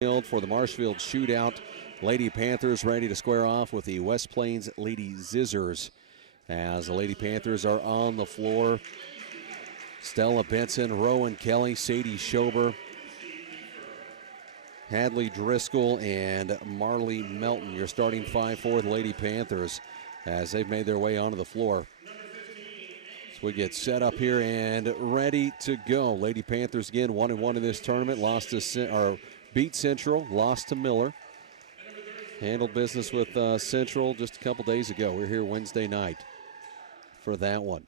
For the Marshfield shootout, Lady Panthers ready to square off with the West Plains Lady Zizzers. As the Lady Panthers are on the floor, Stella Benson, Rowan Kelly, Sadie Schober, Hadley Driscoll, and Marley Melton. Your starting five for the Lady Panthers as they've made their way onto the floor. So we get set up here and ready to go. Lady Panthers again 1-1 in this tournament. Beat Central, lost to Miller. Handled business with Central just a couple days ago. We're here Wednesday night for that one.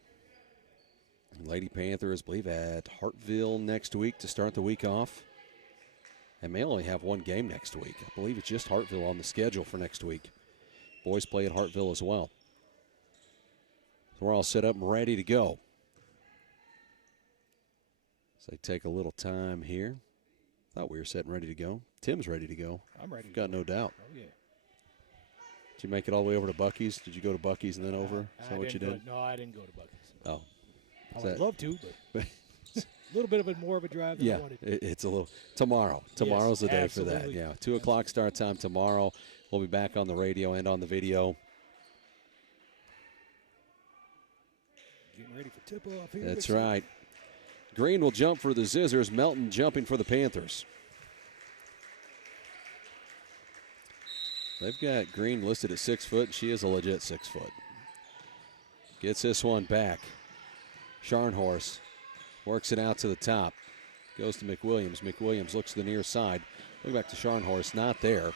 Lady Panthers, I believe, at Hartville next week to start the week off. And may only have one game next week. I believe it's just Hartville on the schedule for next week. Boys play at Hartville as well. So we're all set up and ready to go. So they take a little time here. Thought we were set and ready to go. Tim's ready to go. I'm ready. Got no doubt. Oh, yeah. Did you make it all the way over to Buc-ee's? Did you go to Buc-ee's and then over? Is that what you did? No, I didn't go to Buc-ee's. Oh. I would love to, but a little bit of a more of a drive than I wanted. It's a little. Tomorrow. Tomorrow's the day absolutely. for that. Yeah, 2 o'clock start time tomorrow. We'll be back on the radio and on the video. Getting ready for tip-off here. That's right. Green will jump for the Zizzers. Melton jumping for the Panthers. They've got Green listed at 6 foot. She is a legit 6 foot. Gets this one back. Scharnhorst works it out to the top. Goes to McWilliams. McWilliams looks to the near side. Look back to Scharnhorst. Not there.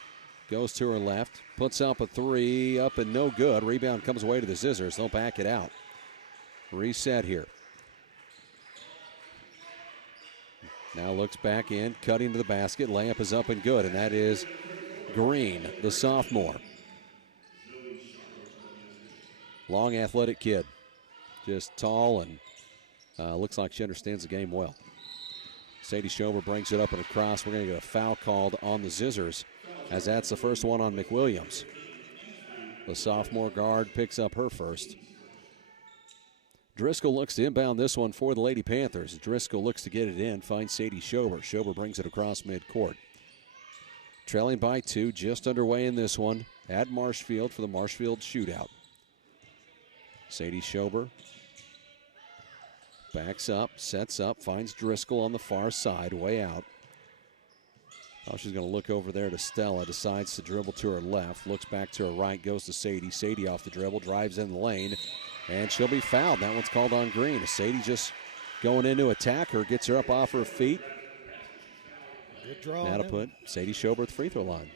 Goes to her left. Puts up a three. Up and no good. Rebound comes away to the Zizzers. They'll back it out. Reset here. Now looks back in. Cutting to the basket. Layup is up and good. And that is Green, the sophomore. Long, athletic kid. Just tall and looks like she understands the game well. Sadie Schober brings it up and across. We're going to get a foul called on the Zizzers, as that's the first one on McWilliams. The sophomore guard picks up her first. Driscoll looks to inbound this one for the Lady Panthers. Driscoll looks to get it in, finds Sadie Schober. Schober brings it across midcourt. Trailing by 2, just underway in this one at Marshfield for the Marshfield shootout. Sadie Schober backs up, sets up, finds Driscoll on the far side, way out. Oh, she's going to look over there to Stella, decides to dribble to her left, looks back to her right, goes to Sadie. Sadie off the dribble, drives in the lane, and she'll be fouled. That one's called on Green. Sadie just going in to attack her, gets her up off her feet. Good draw. Now to put Sadie Schober at the free throw line.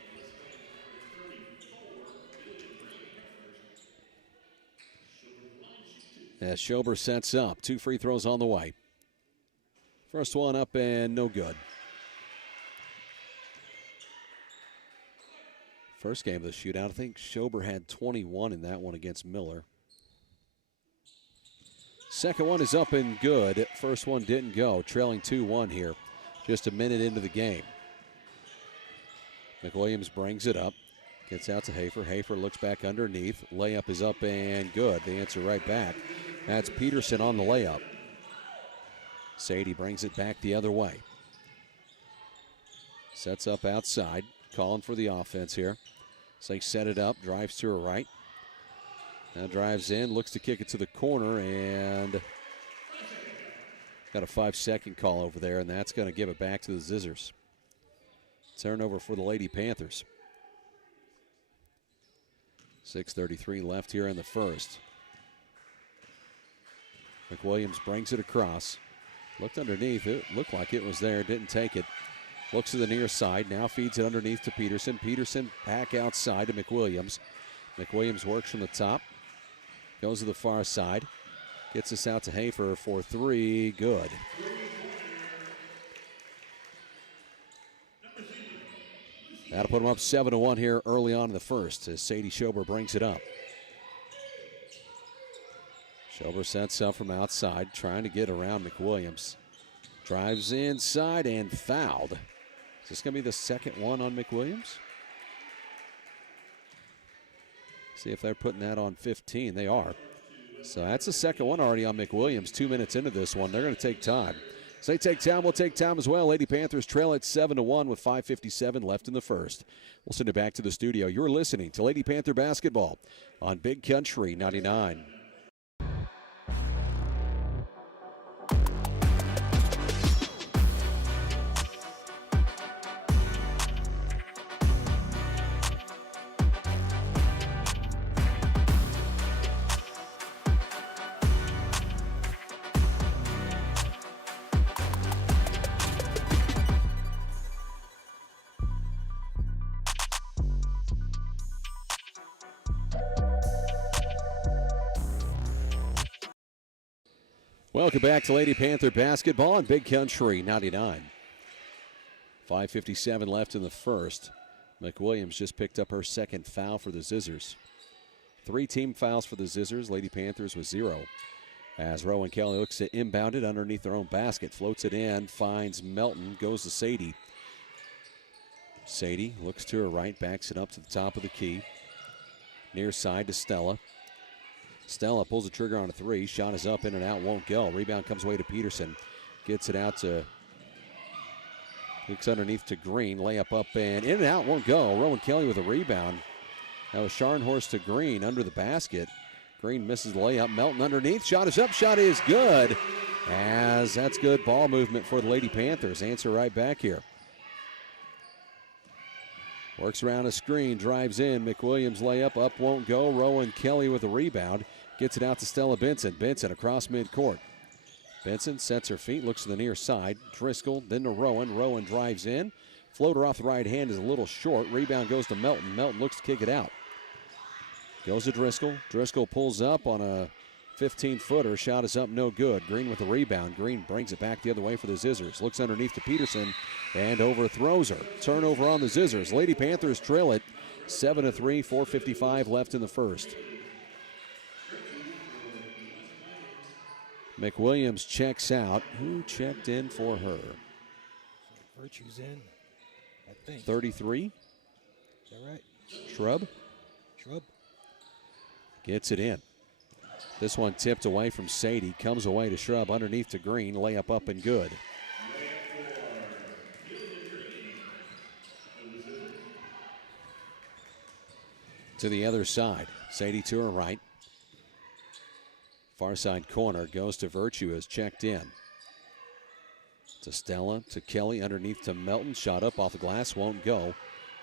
As Schober sets up, 2 free throws on the way. First one up and no good. First game of the shootout, I think Schober had 21 in that one against Miller. Second one is up and good. First one didn't go. Trailing 2-1 here. Just a minute into the game. McWilliams brings it up. Gets out to Hafer. Hafer looks back underneath. Layup is up and good. The answer right back. That's Peterson on the layup. Sadie brings it back the other way. Sets up outside. Calling for the offense here. So they set it up. Drives to her right. Now drives in. Looks to kick it to the corner and got a 5-second call over there, and that's going to give it back to the Zizzers. Turnover for the Lady Panthers. 6:33 left here in the first. McWilliams brings it across. Looked underneath. It looked like it was there. Didn't take it. Looks to the near side. Now feeds it underneath to Peterson. Peterson back outside to McWilliams. McWilliams works from the top. Goes to the far side. Gets us out to Hafer for 3. Good. That'll put them up 7-1 here early on in the first as Sadie Schober brings it up. Schober sets up from outside, trying to get around McWilliams. Drives inside and fouled. Is this going to be the second one on McWilliams? See if they're putting that on 15. They are. So that's the second one already on McWilliams. 2 minutes into this one. They're going to take time. So they take time, we'll take time as well. Lady Panthers trail at 7-1 with 5:57 left in the first. We'll send it back to the studio. You're listening to Lady Panther basketball on Big Country 99. Welcome back to Lady Panther basketball on Big Country 99. 5:57 left in the first. McWilliams just picked up her second foul for the Zizzers. 3 team fouls for the Zizzers. Lady Panthers with 0. As Rowan Kelly looks to inbound it underneath their own basket. Floats it in, finds Melton, goes to Sadie. Sadie looks to her right, backs it up to the top of the key. Near side to Stella. Stella pulls the trigger on a 3. Shot is up, in and out, won't go. Rebound comes away to Peterson. Gets it out to, looks underneath to Green. Layup up and in and out, won't go. Rowan Kelly with a rebound. That was Scharnhorst to Green under the basket. Green misses the layup. Melton underneath. Shot is up. Shot is good. As that's good ball movement for the Lady Panthers. Answer right back here. Works around a screen. Drives in. McWilliams layup. Up won't go. Rowan Kelly with a rebound. Gets it out to Stella Benson. Benson across midcourt. Benson sets her feet. Looks to the near side. Driscoll. Then to Rowan. Rowan drives in. Floater off the right hand is a little short. Rebound goes to Melton. Melton looks to kick it out. Goes to Driscoll. Driscoll pulls up on a 15-footer. Shot is up, no good. Green with the rebound. Green brings it back the other way for the Zizzers. Looks underneath to Peterson and overthrows her. Turnover on the Zizzers. Lady Panthers trail it 7-3, 4:55 left in the first. McWilliams checks out. Who checked in for her? Virtue's in, I think. 33. Is that right? Shrub. Gets it in. This one tipped away from Sadie. Comes away to Shrub. Underneath to Green. Layup up and good. To the other side. Sadie to her right. Far side corner. Goes to Virtue as checked in. To Stella. To Kelly. Underneath to Melton. Shot up off the glass. Won't go.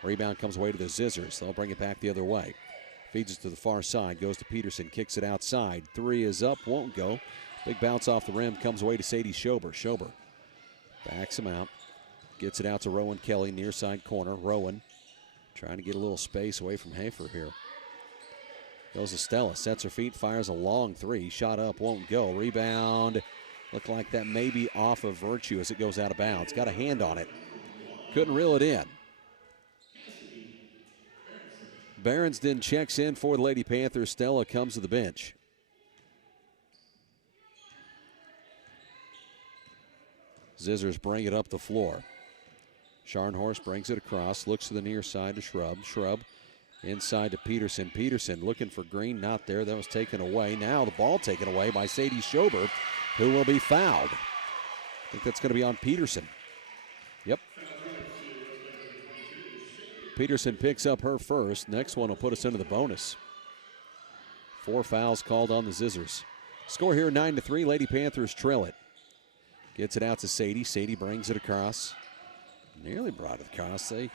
Rebound comes away to the Zizzers. They'll bring it back the other way. Feeds it to the far side, goes to Peterson, kicks it outside. 3 is up, won't go. Big bounce off the rim, comes away to Sadie Schober. Schober backs him out, gets it out to Rowan Kelly, near side corner. Rowan trying to get a little space away from Hafer here. Goes to Stella, sets her feet, fires a long 3. Shot up, won't go. Rebound, looked like that may be off of Virtue as it goes out of bounds. Got a hand on it, couldn't reel it in. Berensden checks in for the Lady Panthers. Stella comes to the bench. Zizzers bring it up the floor. Scharnhorst brings it across, looks to the near side to Shrub. Shrub inside to Peterson. Peterson looking for Green, not there. That was taken away. Now the ball taken away by Sadie Schober, who will be fouled. I think that's going to be on Peterson. Yep. Peterson picks up her first. Next one will put us into the bonus. 4 fouls called on the Zizzers. Score here 9-3. Lady Panthers trail it. Gets it out to Sadie. Sadie brings it across. Nearly brought it across. They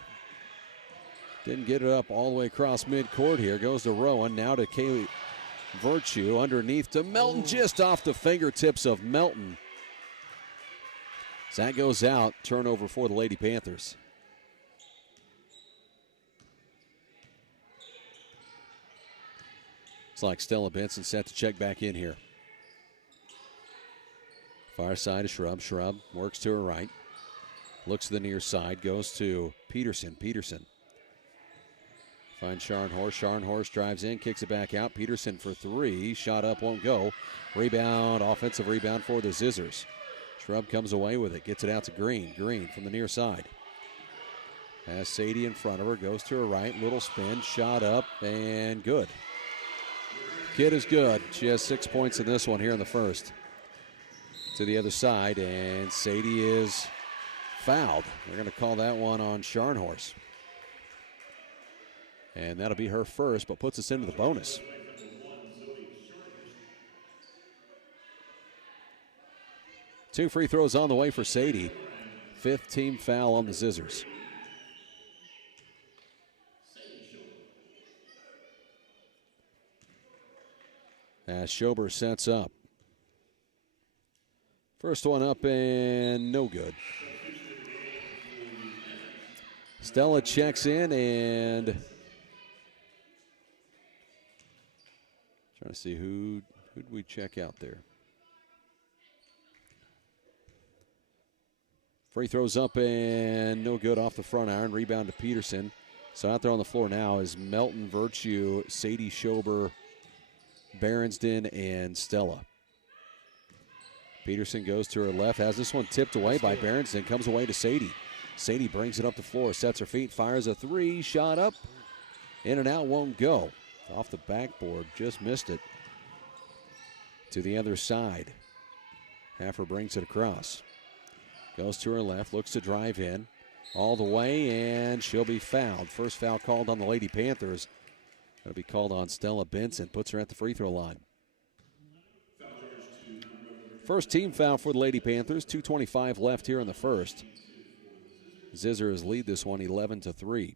didn't get it up all the way across midcourt here. Goes to Rowan. Now to Kaylee Virtue. Underneath to Melton. Just off the fingertips of Melton. So that goes out. Turnover for the Lady Panthers. It's like Stella Benson set to check back in here. Far side of Shrub. Shrub works to her right. Looks to the near side. Goes to Peterson. Peterson finds Scharnhorst. Scharnhorst drives in. Kicks it back out. Peterson for 3. Shot up. Won't go. Rebound. Offensive rebound for the Zizzers. Shrub comes away with it. Gets it out to Green. Green from the near side. Has Sadie in front of her. Goes to her right. Little spin. Shot up. And good. Kid is good. She has 6 points in this one here in the first. to the other side, and Sadie is fouled. They're going to call that one on Scharnhorst. And that'll be her first, but puts us into the bonus. Two free throws on the way for Sadie. Fifth team foul on the Zizzers. As Schober sets up. First one up and no good. Stella checks in and trying to see who'd we check out there. Free throws up and no good off the front iron. Rebound to Peterson. So out there on the floor now is Melton, Virtue, Sadie Schober, Berensden, and Stella. Peterson goes to her left, has this one tipped away by Berensden, comes away to Sadie. Sadie brings it up the floor, sets her feet, fires a three, shot up, in and out, won't go. Off the backboard, just missed it. To the other side. Haffer brings it across. Goes to her left, looks to drive in. All the way, and she'll be fouled. First foul called on the Lady Panthers. That'll be called on Stella Benson. Puts her at the free throw line. First team foul for the Lady Panthers. 2:25 left here in the first. Zizzers lead this one 11-3.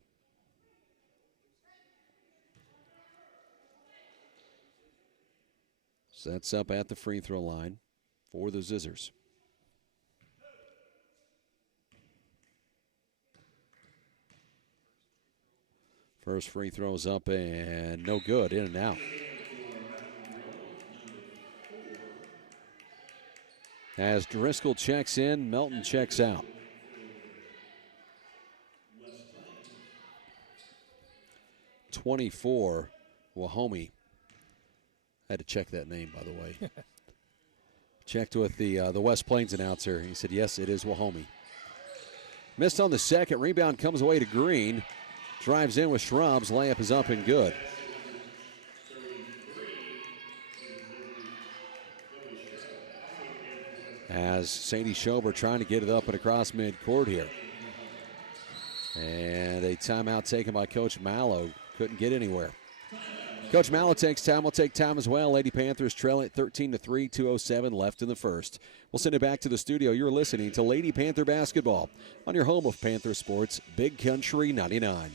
Sets up at the free throw line for the Zizzers. First free throws up and no good, in and out. As Driscoll checks in, Melton checks out. (24) Wahomie. Had to check that name, by the way. Checked with the West Plains announcer. He said, yes, it is Wahomie. Missed on the second. Rebound comes away to Green. Drives in with Schraubs. Layup is up and good. As Sadie Schober trying to get it up and across midcourt here. And a timeout taken by Coach Mallow. Couldn't get anywhere. Coach Mallow takes time. We'll take time as well. Lady Panthers trail at 13-3, 2:07 left in the first. We'll send it back to the studio. You're listening to Lady Panther basketball on your home of Panther Sports, Big Country 99.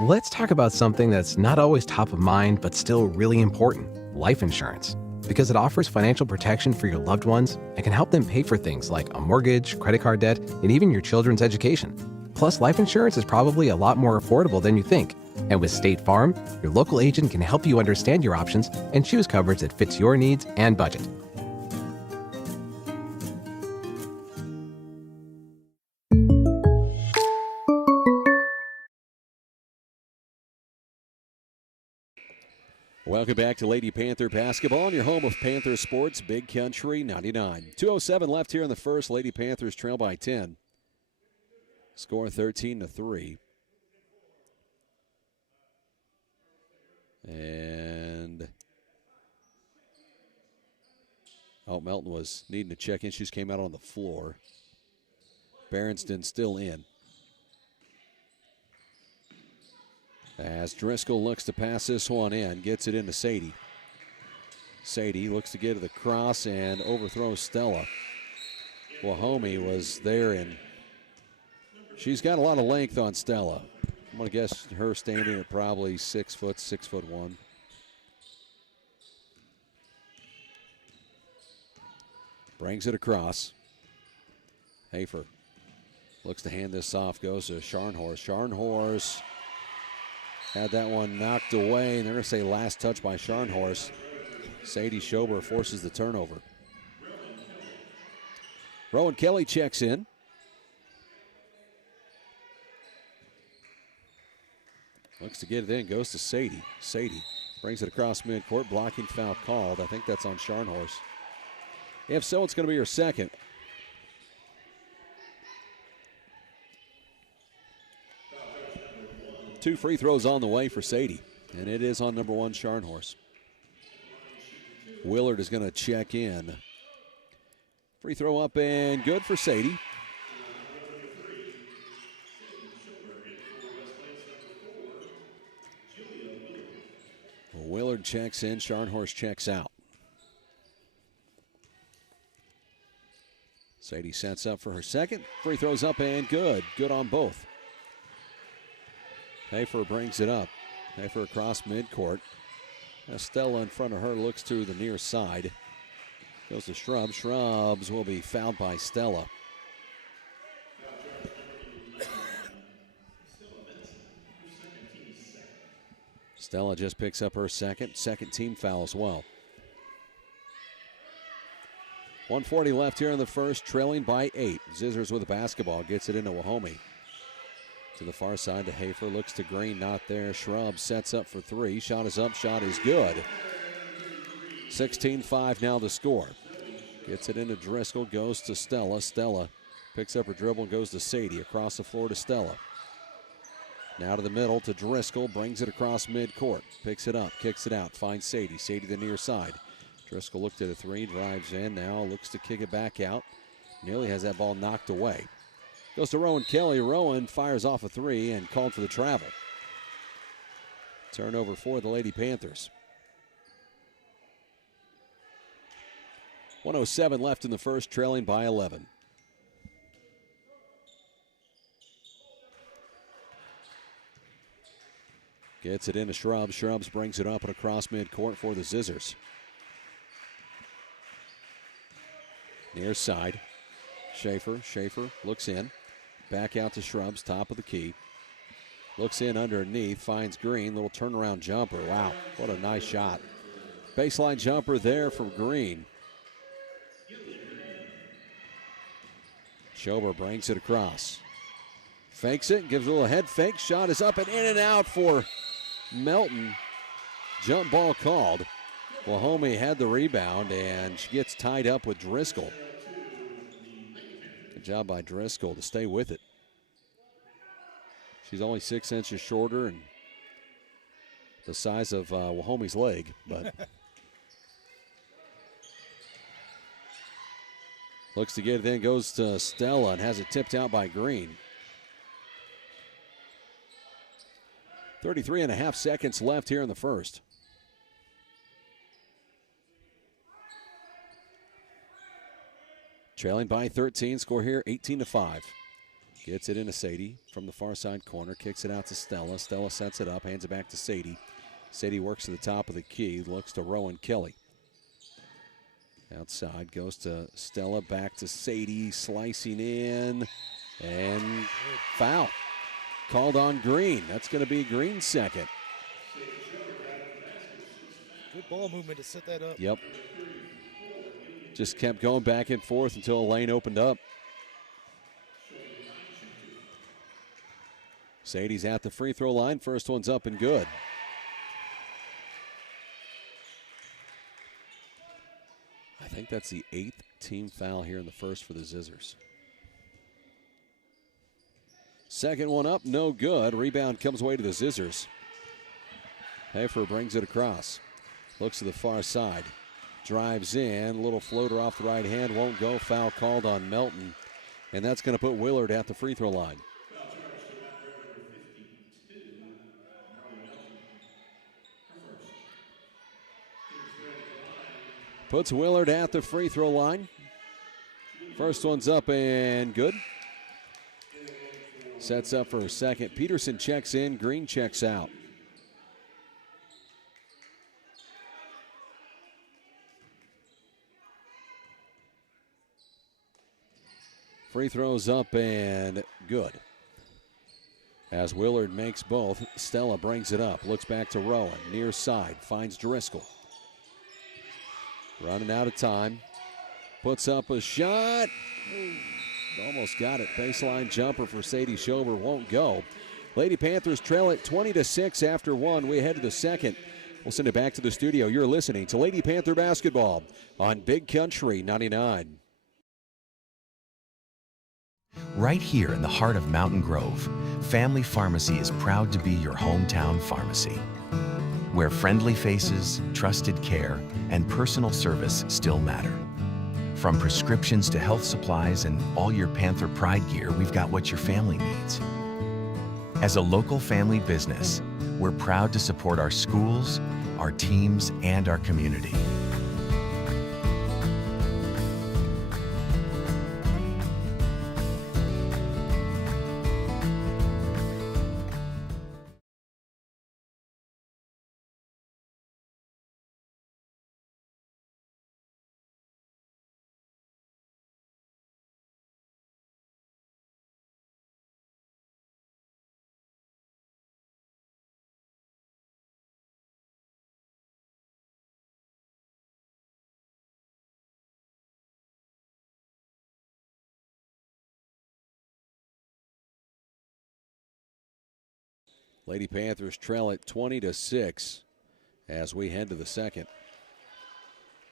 Let's talk about something that's not always top of mind, but still really important: life insurance. Because it offers financial protection for your loved ones and can help them pay for things like a mortgage, credit card debt, and even your children's education. Plus, life insurance is probably a lot more affordable than you think. And with State Farm, your local agent can help you understand your options and choose coverage that fits your needs and budget. Welcome back to Lady Panther basketball on your home of Panther Sports, Big Country 99. 2:07 left here in the first. Lady Panthers trail by 10. Score 13-3. And Melton was needing to check in. She just came out on the floor. Berensden still in. As Driscoll looks to pass this one in, gets it into Sadie. Sadie looks to get to the cross and overthrows Stella. Wahomie was there, and she's got a lot of length on Stella. I'm going to guess her standing at probably 6 foot, 6'1". Brings it across. Hafer looks to hand this off, goes to Scharnhorst. Scharnhorst had that one knocked away, and they're going to say last touch by Scharnhorst. Sadie Schober forces the turnover. Rowan Kelly checks in. Looks to get it in, goes to Sadie. Sadie brings it across midcourt, blocking foul called. I think that's on Scharnhorst. If so, it's going to be her second. Two free throws on the way for Sadie, and it is on number one, Scharnhorst. Willard is going to check in. Free throw up and good for Sadie. Willard checks in, Scharnhorst checks out. Sadie sets up for her second. Free throws up and good. Good on both. Hafer brings it up. Hafer across midcourt. Stella in front of her looks to the near side. Goes to Shrubs. Shrubs will be fouled by Stella. Stella just picks up her second team foul as well. 1:40 left here in the first, trailing by 8. Zizzers with the basketball, gets it into Wahomie. To the far side to Hafer, looks to Green, not there. Shrubs sets up for 3. Shot is up, shot is good. 16-5 now the score. Gets it into Driscoll, goes to Stella. Stella picks up her dribble and goes to Sadie. Across the floor to Stella. Now to the middle to Driscoll, brings it across midcourt. Picks it up, kicks it out, finds Sadie. Sadie the near side. Driscoll looked at a 3, drives in, now looks to kick it back out. Nearly has that ball knocked away. Goes to Rowan Kelly. Rowan fires off a 3 and called for the travel. Turnover for the Lady Panthers. 1:07 left in the first, trailing by 11. Gets it into Shrubs. Shrubs brings it up and across midcourt for the Zizzers. Near side. Schaefer looks in. Back out to Shrubs, top of the key. Looks in underneath, finds Green. Little turnaround jumper. Wow, what a nice shot. Baseline jumper there from Green. Schober brings it across. Fakes it, gives a little head fake. Shot is up and in and out for Melton. Jump ball called. Wahomie had the rebound, and she gets tied up with Driscoll. Good job by Driscoll to stay with it. She's only 6 inches shorter and the size of Wahomie's leg, but looks to get it in, goes to Stella and has it tipped out by Green. 33.5 seconds left here in the first. Trailing by 13, score here 18-5. Gets it into Sadie from the far side corner, kicks it out to Stella. Stella sets it up, hands it back to Sadie. Sadie works to the top of the key, looks to Rowan Kelly. Outside, goes to Stella, back to Sadie, slicing in, and foul. Called on Green. That's going to be Green's second. Good ball movement to set that up. Yep. Just kept going back and forth until a lane opened up. Sadie's at the free throw line. First one's up and good. I think that's the 8th team foul here in the first for the Zizzers. Second one up, no good. Rebound comes away to the Zizzers. Hafer brings it across. Looks to the far side. Drives in. Little floater off the right hand. Won't go. Foul called on Melton. And that's going to put Willard at the free throw line. Puts Willard at the free throw line. First one's up and good. Sets up for a second. Peterson checks in. Green checks out. Free throws up and good. As Willard makes both, Stella brings it up. Looks back to Rowan. Near side. Finds Driscoll. Running out of time. Puts up a shot. Almost got it. Baseline jumper for Sadie Schober. Won't go. Lady Panthers trail it 20-6 after 1. We head to the second. We'll send it back to the studio. You're listening to Lady Panther basketball on Big Country 99. Right here in the heart of Mountain Grove, Family Pharmacy is proud to be your hometown pharmacy. where friendly faces, trusted care, and personal service still matter. From prescriptions to health supplies and all your Panther Pride gear, we've got what your family needs. As a local family business, we're proud to support our schools, our teams, and our community. Lady Panthers trail at 20-6 as we head to the second.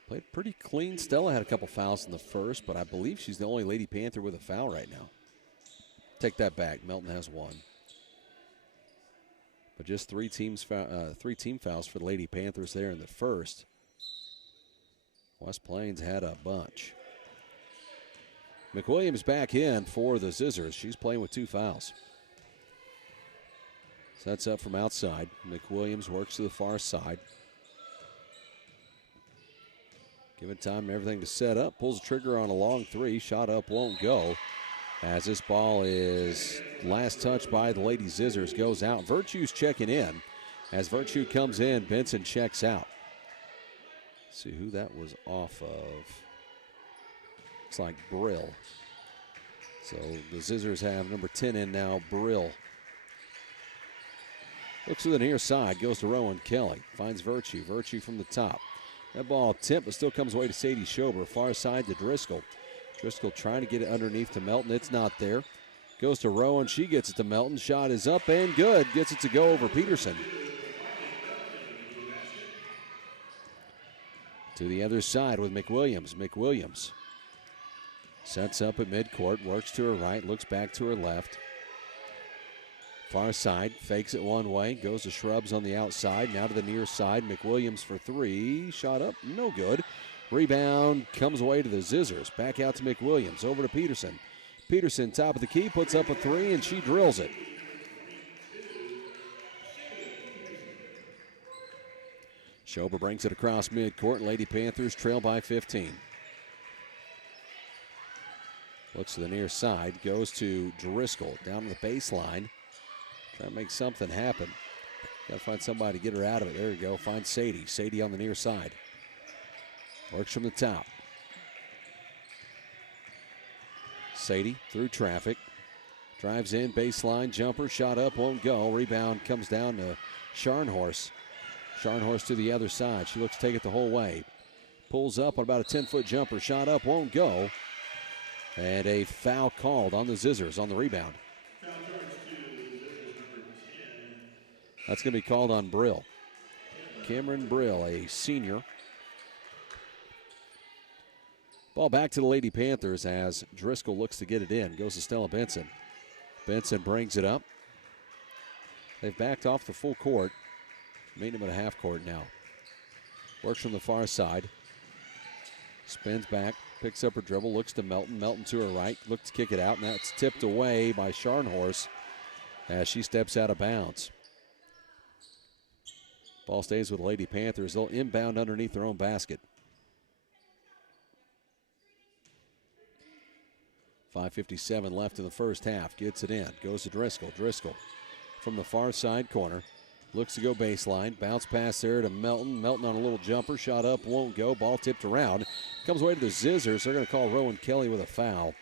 Played pretty clean. Stella had a couple fouls in the first, but I believe she's the only Lady Panther with a foul right now. Take that back. Melton has one. But just three team fouls for the Lady Panthers there in the first. West Plains had a bunch. McWilliams back in for the Zizzers. She's playing with 2 fouls. Sets up from outside. McWilliams works to the far side. Given time and everything to set up. Pulls the trigger on a long 3. Shot up, won't go. As this ball is last touched by the Lady Zizzers, goes out. Virtue's checking in. As Virtue comes in, Benson checks out. Let's see who that was off of. Looks like Brill. So the Zizzers have number 10 in now, Brill. Looks to the near side, goes to Rowan Kelly. Finds Virtue. Virtue from the top. That ball tipped, but still comes away to Sadie Schober. Far side to Driscoll. Driscoll trying to get it underneath to Melton. It's not there. Goes to Rowan. She gets it to Melton. Shot is up and good. Gets it to go over Peterson. To the other side with McWilliams. McWilliams sets up at midcourt. Works to her right. Looks back to her left. Far side, fakes it one way, goes to Shrubs on the outside, now to the near side. McWilliams for 3, shot up, no good. Rebound comes away to the Zizzers. Back out to McWilliams, over to Peterson. Peterson, top of the key, puts up a 3, and she drills it. Schober brings it across midcourt. Lady Panthers trail by 15. Looks to the near side, goes to Driscoll, down to the baseline. Trying to make something happen. Got to find somebody to get her out of it. There you go. Find Sadie. Sadie on the near side. Works from the top. Sadie through traffic. Drives in, baseline, jumper, shot up, won't go. Rebound comes down to Scharnhorst. Scharnhorst to the other side. She looks to take it the whole way. Pulls up on about a 10-foot jumper. Shot up, won't go. And a foul called on the Zizzers on the rebound. That's going to be called on Brill. Cameron Brill, a senior. Ball back to the Lady Panthers as Driscoll looks to get it in. Goes to Stella Benson. Benson brings it up. They've backed off the full court. Made him at a half court now. Works from the far side. Spins back, picks up her dribble, looks to Melton. Melton to her right, looks to kick it out, and that's tipped away by Scharnhorst as she steps out of bounds. Ball stays with the Lady Panthers. They'll inbound underneath their own basket. 5:57 left in the first half. Gets it in. Goes to Driscoll. Driscoll from the far side corner. Looks to go baseline. Bounce pass there to Melton. Melton on a little jumper. Shot up. Won't go. Ball tipped around. Comes away to the Zizzers. They're going to call Rowan Kelly with a foul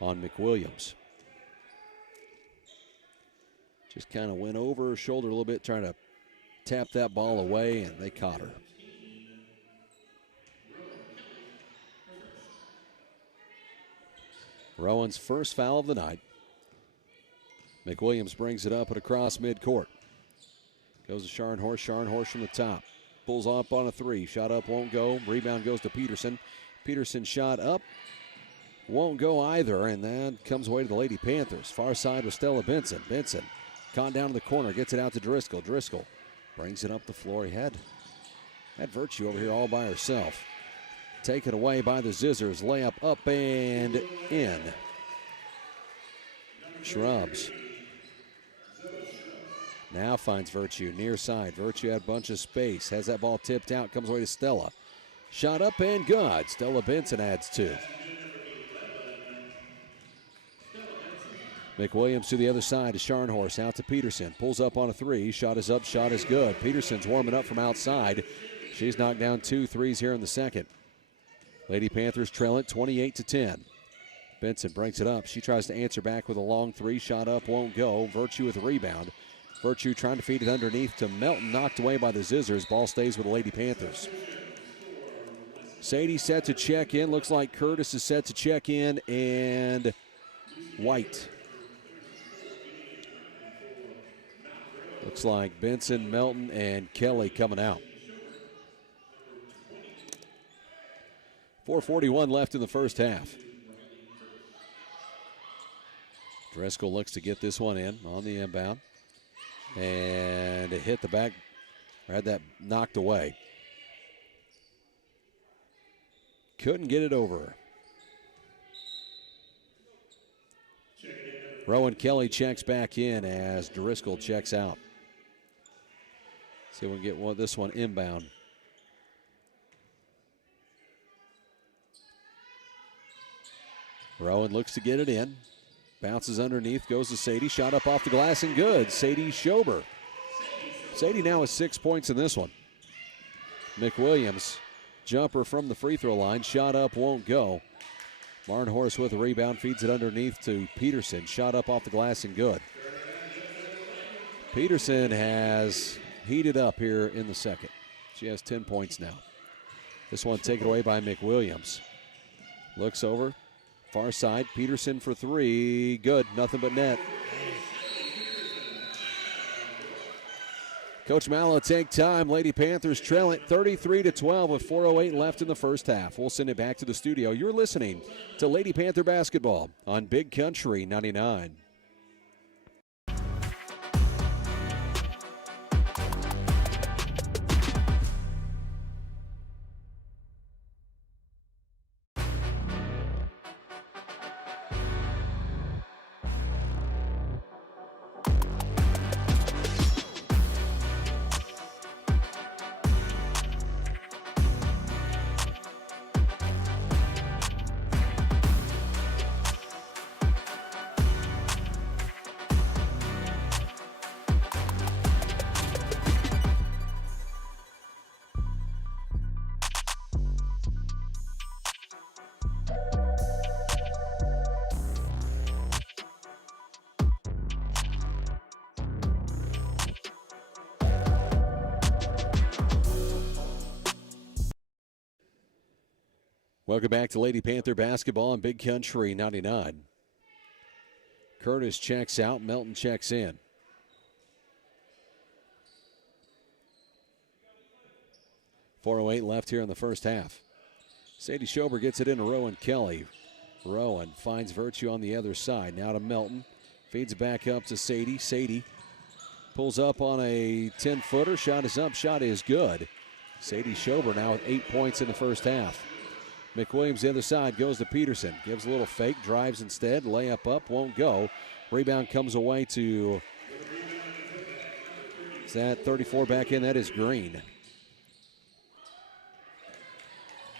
on McWilliams. Just kind of went over her shoulder a little bit trying to tap that ball away, and they caught her. Rowan's first foul of the night. McWilliams brings it up and across midcourt. Goes to Scharnhorst. Scharnhorst from the top. Pulls up on a 3. Shot up, won't go. Rebound goes to Peterson. Peterson shot up. Won't go either, and that comes away to the Lady Panthers. Far side with Stella Benson. Benson caught down in the corner. Gets it out to Driscoll. Driscoll Brings it up the floor. He had Virtue over here all by herself. Taken away by the Zizzers. Layup up and in. Shrubs. Now finds Virtue near side. Virtue had a bunch of space. Has that ball tipped out. Comes away to Stella. Shot up and good. Stella Benson adds 2. McWilliams to the other side to Scharnhorst. Out to Peterson. Pulls up on a 3. Shot is up. Shot is good. Peterson's warming up from outside. She's knocked down 2 threes here in the second. Lady Panthers trail it 28-10. Benson brings it up. She tries to answer back with a long 3. Shot up, won't go. Virtue with a rebound. Virtue trying to feed it underneath to Melton. Knocked away by the Zizzers. Ball stays with the Lady Panthers. Sadie set to check in. Looks like Curtis is set to check in. And White. Looks like Benson, Melton, and Kelly coming out. 4:41 left in the first half. Driscoll looks to get this one in on the inbound. And it hit the back. Had that knocked away. Couldn't get it over her. Rowan Kelly checks back in as Driscoll checks out. See if we can get this one inbound. Rowan looks to get it in. Bounces underneath, goes to Sadie. Shot up off the glass and good. Sadie Schober. Sadie now has 6 points in this one. McWilliams, jumper from the free throw line. Shot up, won't go. Marnhorst with a rebound, feeds it underneath to Peterson. Shot up off the glass and good. Peterson has heated up here in the second. She has 10 points now. This one taken away by McWilliams. Looks over. Far side, Peterson for 3. Good, nothing but net. Coach Mallow take time. Lady Panthers trail it 33-12 with 4:08 left in the first half. We'll send it back to the studio. You're listening to Lady Panther basketball on Big Country 99. Welcome back to Lady Panther basketball on Big Country 99. Curtis checks out. Melton checks in. .408 left here in the first half. Sadie Schober gets it into Rowan Kelly. Rowan finds Virtue on the other side. Now to Melton. Feeds back up to Sadie. Sadie pulls up on a 10-footer. Shot is up. Shot is good. Sadie Schober now with 8 points in the first half. McWilliams the other side goes to Peterson. Gives a little fake, drives instead. Layup up, won't go. Rebound comes away to, is that 34 back in? That is Green.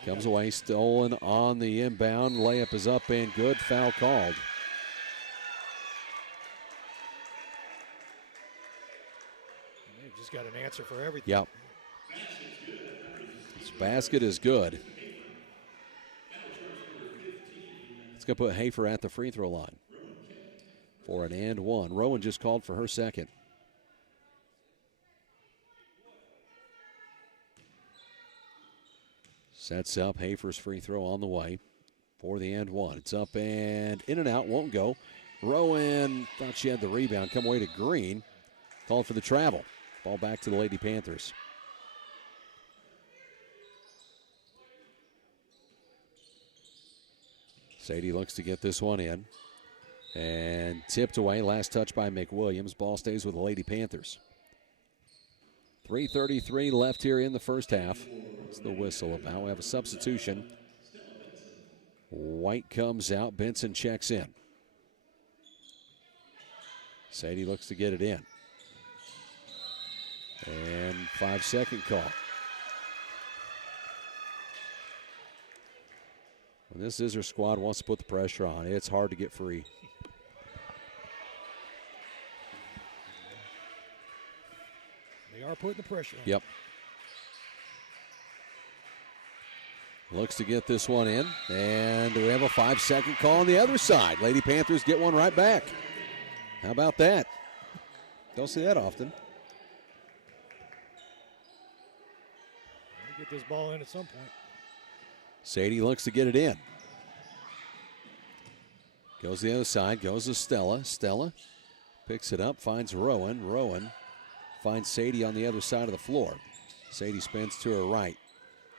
Comes away, stolen on the inbound. Layup is up and good. Foul called. They've just got an answer for everything. Yep. This basket is good. Going to put Hafer at the free throw line for an and one. Rowan just called for her second. Sets up. Hafer's free throw on the way for the and one. It's up and in and out. Won't go. Rowan thought she had the rebound. Come away to Green. Called for the travel. Ball back to the Lady Panthers. Sadie looks to get this one in. And tipped away. Last touch by McWilliams. Ball stays with the Lady Panthers. 3:33 left here in the first half. What's the whistle about? We have a substitution. White comes out. Benson checks in. Sadie looks to get it in. And 5-second call. When this Scissor squad wants to put the pressure on, it's hard to get free. They are putting the pressure on. Yep. Looks to get this one in. And we have a 5-second call on the other side. Lady Panthers get one right back. How about that? Don't see that often. Get this ball in at some point. Sadie looks to get it in. Goes the other side, goes to Stella. Stella picks it up, finds Rowan. Rowan finds Sadie on the other side of the floor. Sadie spins to her right.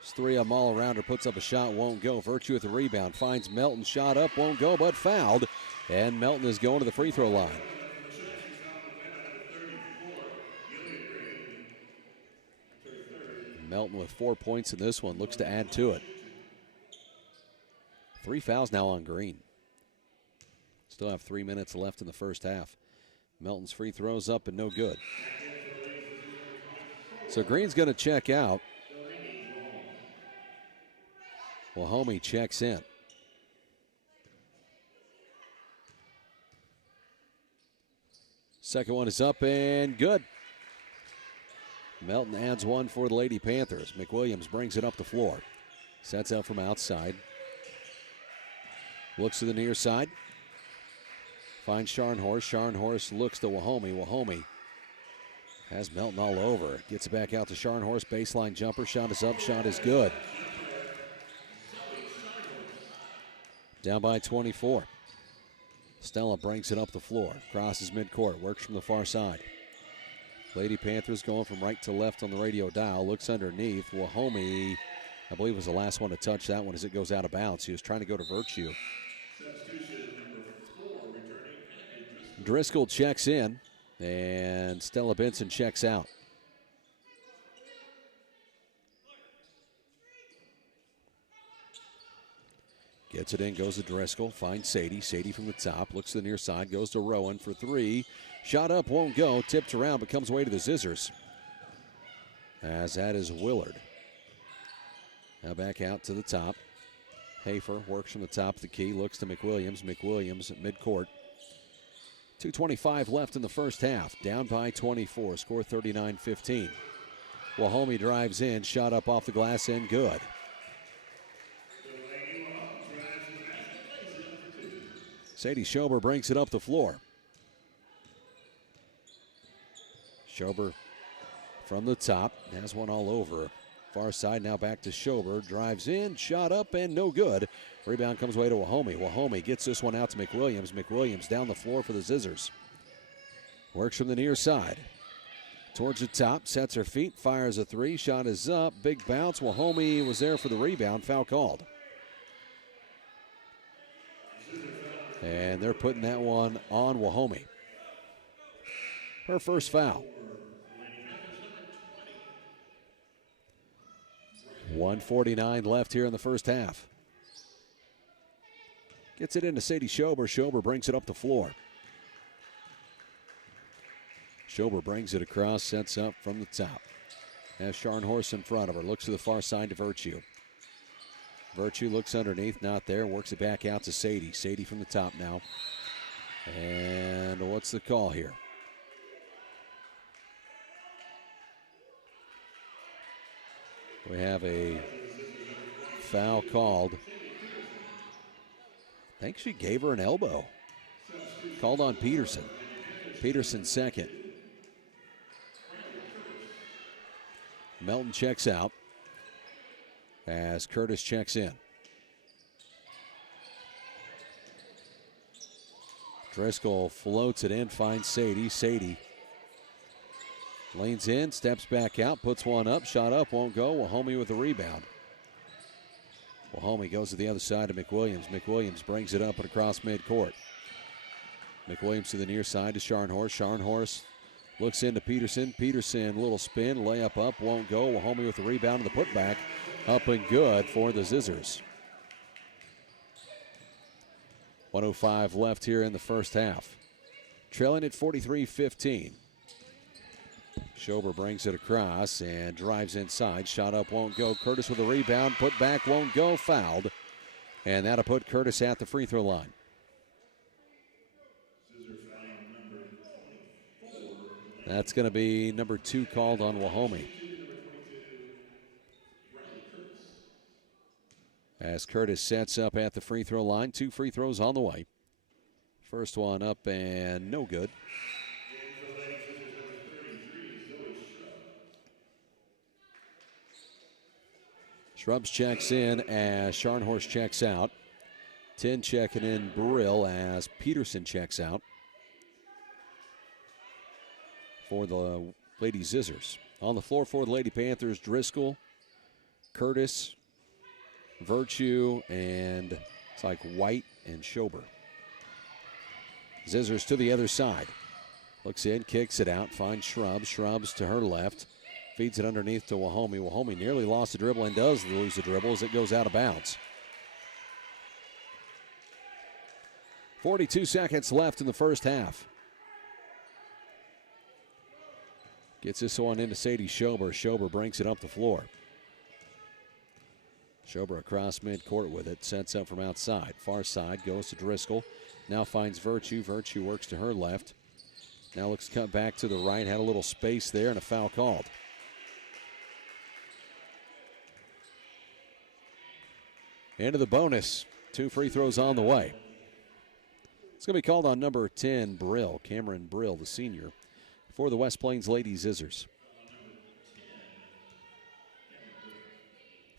There's three of them all around her, puts up a shot, won't go. Virtue with the rebound, finds Melton, shot up, won't go, but fouled. And Melton is going to the free throw line. Melton with 4 points in this one, looks to add to it. 3 fouls now on Green. Still have 3 minutes left in the first half. Melton's free throws up and no good. So Green's going to check out. Wahomie checks in. Second one is up and good. Melton adds one for the Lady Panthers. McWilliams brings it up the floor. Sets up from outside. Looks to the near side. Finds Scharnhorst. Scharnhorst looks to Wahomie. Wahomie has Melton all over. Gets it back out to Scharnhorst. Baseline jumper. Shot is up. Shot is good. Down by 24. Stella brings it up the floor. Crosses midcourt. Works from the far side. Lady Panthers going from right to left on the radio dial. Looks underneath. Wahomie, I believe, was the last one to touch that one as it goes out of bounds. He was trying to go to Virtue. Driscoll checks in, and Stella Benson checks out. Gets it in, goes to Driscoll, finds Sadie. Sadie from the top, looks to the near side, goes to Rowan for three. Shot up, won't go, tipped around, but comes away to the scissors. As that is Willard. Now back out to the top. Hafer works from the top of the key, looks to McWilliams. McWilliams at midcourt. 2:25 left in the first half. Down by 24, score 39-15. Wahomie drives in, shot up off the glass and good. Sadie Schober brings it up the floor. Schober from the top, has one all over. Far side now back to Schober, drives in, shot up and no good. Rebound comes away to Wahomie. Wahomie gets this one out to McWilliams. McWilliams down the floor for the Scissors. Works from the near side. Towards the top, sets her feet, fires a three, shot is up, big bounce. Wahomie was there for the rebound, foul called. And they're putting that one on Wahomie. Her first foul. 1:49 left here in the first half. Gets it into Sadie Schober. Schober brings it up the floor. Schober brings it across, sets up from the top. Has Scharnhorst in front of her. Looks to the far side to Virtue. Virtue looks underneath, not there. Works it back out to Sadie. Sadie from the top now. And what's the call here? We have a foul called. I think she gave her an elbow. Called on Peterson. Peterson second. Melton checks out as Curtis checks in. Driscoll floats it in, finds Sadie. Sadie leans in, steps back out, puts one up, shot up, won't go. Wahomie with the rebound. Wahomie goes to the other side to McWilliams. McWilliams brings it up and across midcourt. McWilliams to the near side to Scharnhorst. Scharnhorst Looks into Peterson. Peterson, little spin, layup up, won't go. Wahomie with the rebound and the putback. Up and good for the Zizzers. 1:05 left here in the first half. Trailing at 43-15. Schober brings it across and drives inside. Shot up won't go. Curtis with a rebound. Put back won't go. Fouled. And that'll put Curtis at the free throw line. That's going to be number 2 called on Wahomie. As Curtis sets up at the free throw line. 2 free throws on the way. First one up and no good. Shrubs checks in as Scharnhorst checks out. 10 checking in Brill as Peterson checks out for the Lady Zizzers. On the floor for the Lady Panthers, Driscoll, Curtis, Virtue, and it's like White and Schober. Zizzers to the other side. Looks in, kicks it out, finds Shrubs. Shrubs to her left. Feeds it underneath to Wahomie. Wahomie nearly lost the dribble and does lose the dribble as it goes out of bounds. 42 seconds left in the first half. Gets this one into Sadie Schober. Schober brings it up the floor. Schober across midcourt with it. Sets up from outside. Far side goes to Driscoll. Now finds Virtue. Virtue works to her left. Now looks cut back to the right. Had a little space there and a foul called. Into the bonus. 2 free throws on the way. It's going to be called on number 10, Brill. Cameron Brill, the senior, for the West Plains Lady Zizzers.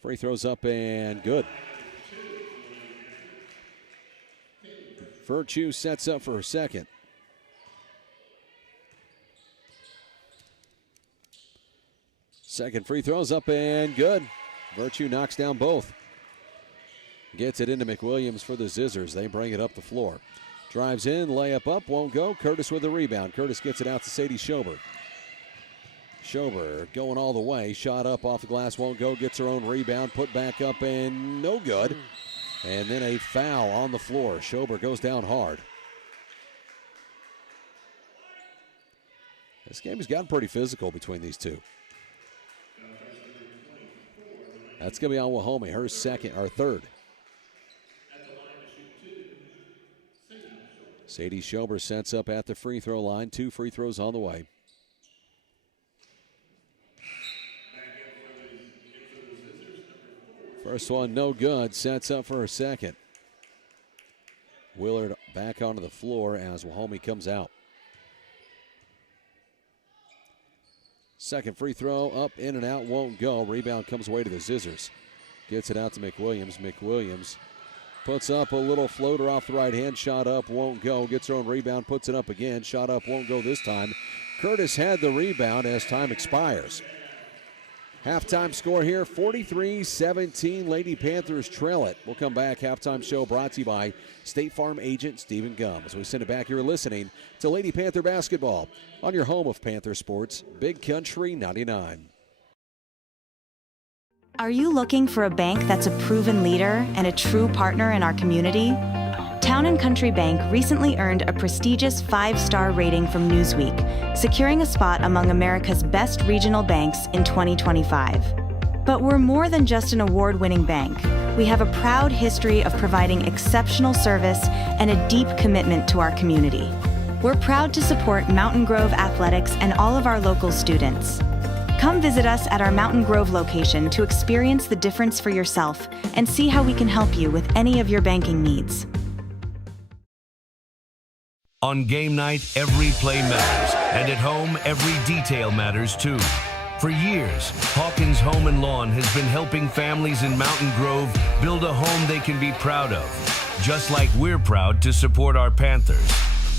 Free throws up and good. Virtue sets up for her second. Second free throws up and good. Virtue knocks down both. Gets it into McWilliams for the Zizzers. They bring it up the floor. Drives in, layup up, won't go. Curtis with the rebound. Curtis gets it out to Sadie Schober. Schober going all the way. Shot up off the glass, won't go. Gets her own rebound, put back up and no good. And then a foul on the floor. Schober goes down hard. This game has gotten pretty physical between these two. That's going to be on Wahomie, her second or third. Sadie Schober sets up at the free throw line. 2 free throws on the way. First one no good. Sets up for her second. Willard back onto the floor as Wahomie comes out. Second free throw up, in and out, won't go. Rebound comes away to the Zizzers. Gets it out to McWilliams. McWilliams puts up a little floater off the right hand. Shot up, won't go. Gets her own rebound, puts it up again. Shot up, won't go this time. Curtis had the rebound as time expires. Halftime score here, 43-17. Lady Panthers trail it. We'll come back. Halftime show brought to you by State Farm agent Stephen Gum. As we send it back, you're listening to Lady Panther basketball on your home of Panther Sports, Big Country 99. Are you looking for a bank that's a proven leader and a true partner in our community? Town & Country Bank recently earned a prestigious 5-star rating from Newsweek, securing a spot among America's best regional banks in 2025. But we're more than just an award-winning bank. We have a proud history of providing exceptional service and a deep commitment to our community. We're proud to support Mountain Grove Athletics and all of our local students. Come visit us at our Mountain Grove location to experience the difference for yourself and see how we can help you with any of your banking needs. On game night, every play matters, and at home, every detail matters too. For years, Hawkins Home and Lawn has been helping families in Mountain Grove build a home they can be proud of, just like we're proud to support our Panthers.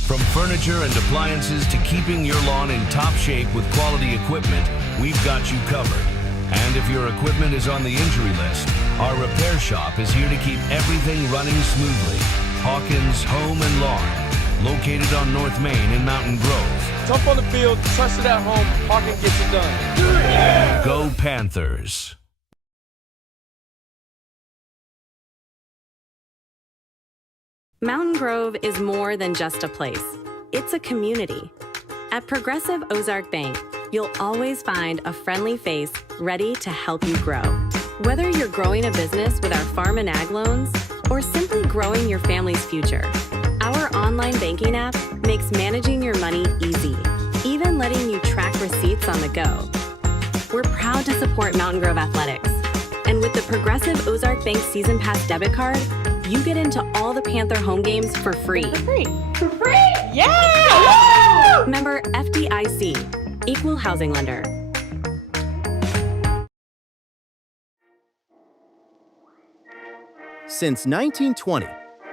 From furniture and appliances to keeping your lawn in top shape with quality equipment, we've got you covered. And if your equipment is on the injury list, our repair shop is here to keep everything running smoothly. Hawkins Home and Lawn. located on North Main in Mountain Grove. Tough on the field, trusted at home, Hawkins gets it done. Yeah! Go Panthers! Mountain Grove is more than just a place. It's a community. At Progressive Ozark Bank, you'll always find a friendly face ready to help you grow. Whether you're growing a business with our farm and ag loans or simply growing your family's future, our online banking app makes managing your money easy, even letting you track receipts on the go. We're proud to support Mountain Grove Athletics. And with the Progressive Ozark Bank Season Pass debit card, you get into all the Panther home games for free. For free? Yeah! Woo! Member FDIC, Equal Housing Lender. Since 1920,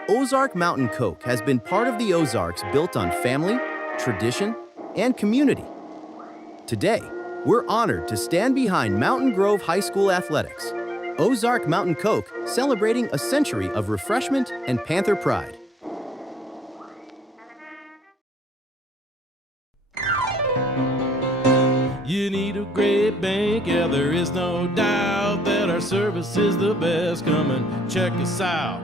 Ozark Mountain Coke has been part of the Ozarks built on family, tradition, and community. Today, we're honored to stand behind Mountain Grove High School athletics. Ozark Mountain Coke, celebrating a century of refreshment and Panther pride. You need a great bank, yeah, there is no doubt that our service is the best. Come and check us out.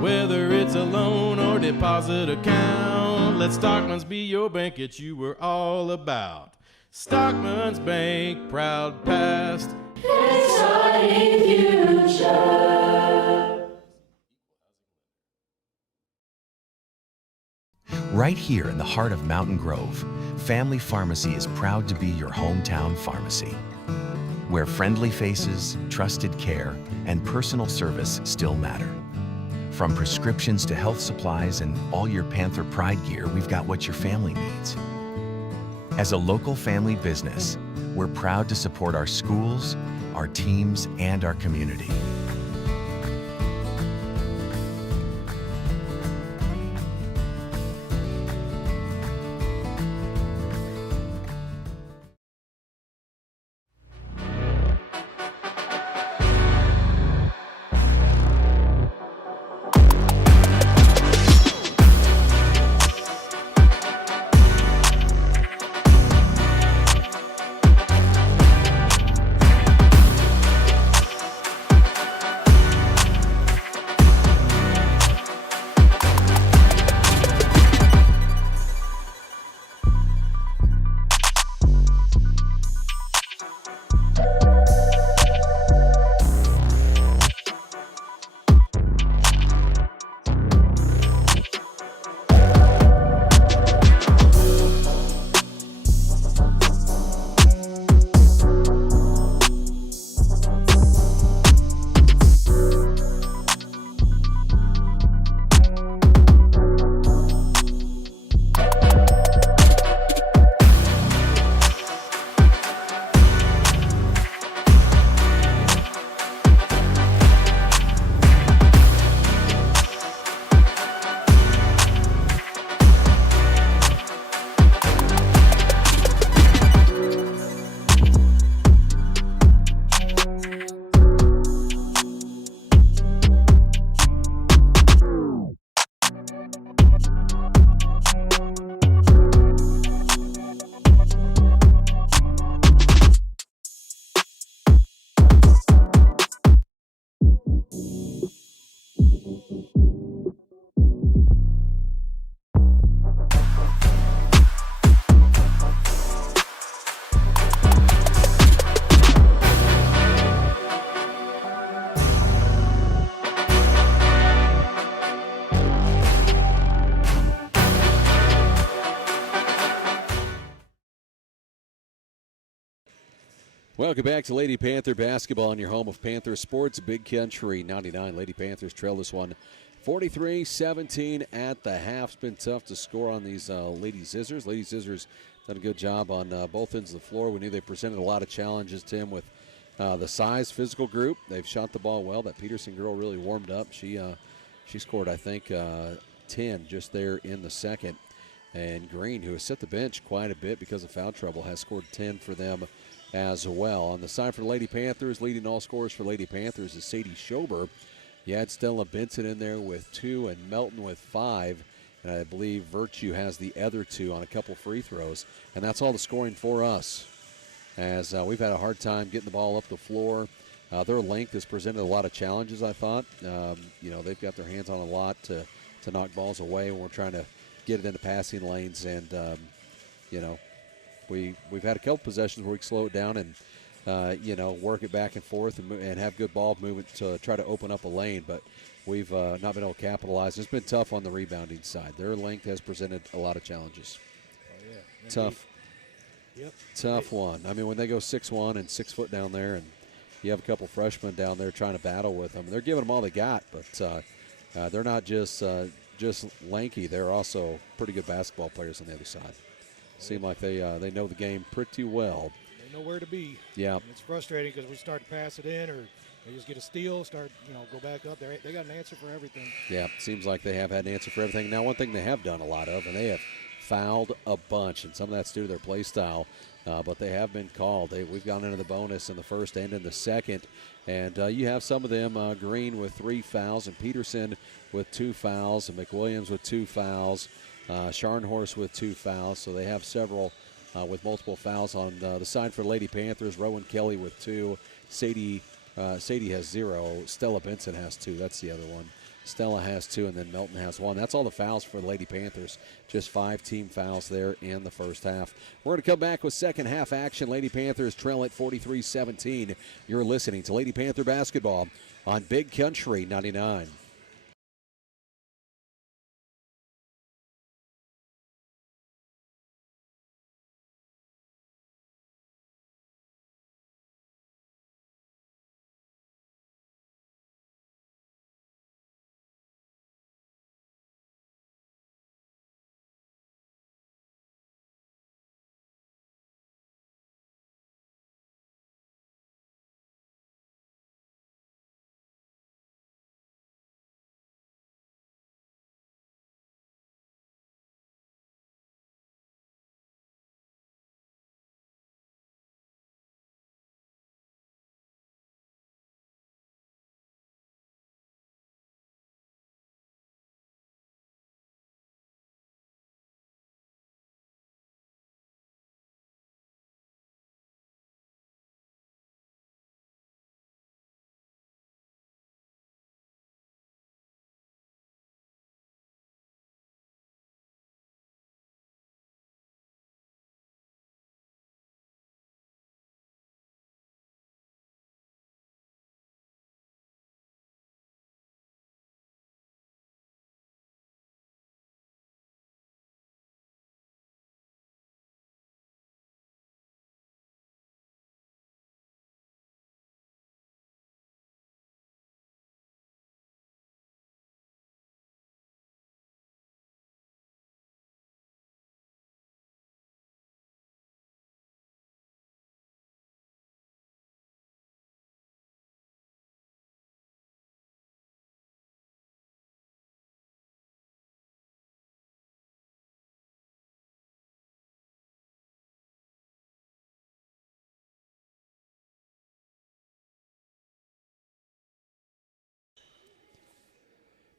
Whether it's a loan or deposit account, let Stockman's be your bank that you were all about. Stockman's Bank, proud past, exciting future. Right here in the heart of Mountain Grove, Family Pharmacy is proud to be your hometown pharmacy, where friendly faces, trusted care, and personal service still matter. From prescriptions to health supplies and all your Panther Pride gear, we've got what your family needs. As a local family business, we're proud to support our schools, our teams, and our community. Welcome back to Lady Panther basketball in your home of Panther Sports, Big Country 99. Lady Panthers trail this one 43-17 at the half. It's been tough to score on these Lady Scissors. Lady Scissors done a good job on both ends of the floor. We knew they presented a lot of challenges, Tim, with the size physical group. They've shot the ball well. That Peterson girl really warmed up. She scored, I think, 10 just there in the second. And Green, who has set the bench quite a bit because of foul trouble, has scored 10 for them as well. On the side for the Lady Panthers, leading all scorers for Lady Panthers is Sadie Schober. You had Stella Benson in there with 2 and Melton with 5. And I believe Virtue has the other 2 on a couple free throws. And that's all the scoring for us, as we've had a hard time getting the ball up the floor. Their length has presented a lot of challenges, I thought. They've got their hands on a lot to knock balls away when we're trying to get it into passing lanes. And, we've had a couple possessions where we can slow it down and, work it back and forth and have good ball movement to try to open up a lane. But we've not been able to capitalize. It's been tough on the rebounding side. Their length has presented a lot of challenges. Oh, yeah. Tough. Yep. Tough one. I mean, when they go 6'1" and 6 foot down there, and you have a couple freshmen down there trying to battle with them, they're giving them all they got, but they're not just lanky. They're also pretty good basketball players on the other side. Seem like they know the game pretty well. They know where to be. Yeah. And it's frustrating because we start to pass it in, or they just get a steal, go back up. They got an answer for everything. Yeah, seems like they have had an answer for everything. Now, one thing they have done a lot of, and they have fouled a bunch, and some of that's due to their play style, but they have been called. We've gone into the bonus in the first and in the second, and you have some of them, Green with 3 fouls, and Peterson with 2 fouls, and McWilliams with 2 fouls, Scharnhorst with 2 fouls, so they have several with multiple fouls on the side for Lady Panthers. Rowan Kelly with 2, Sadie has 0, Stella Benson has 2, that's the other one. Stella has 2, and then Melton has 1. That's all the fouls for the Lady Panthers. Just 5 team fouls there in the first half. We're going to come back with second half action. Lady Panthers trail at 43-17. You're listening to Lady Panther basketball on Big Country 99.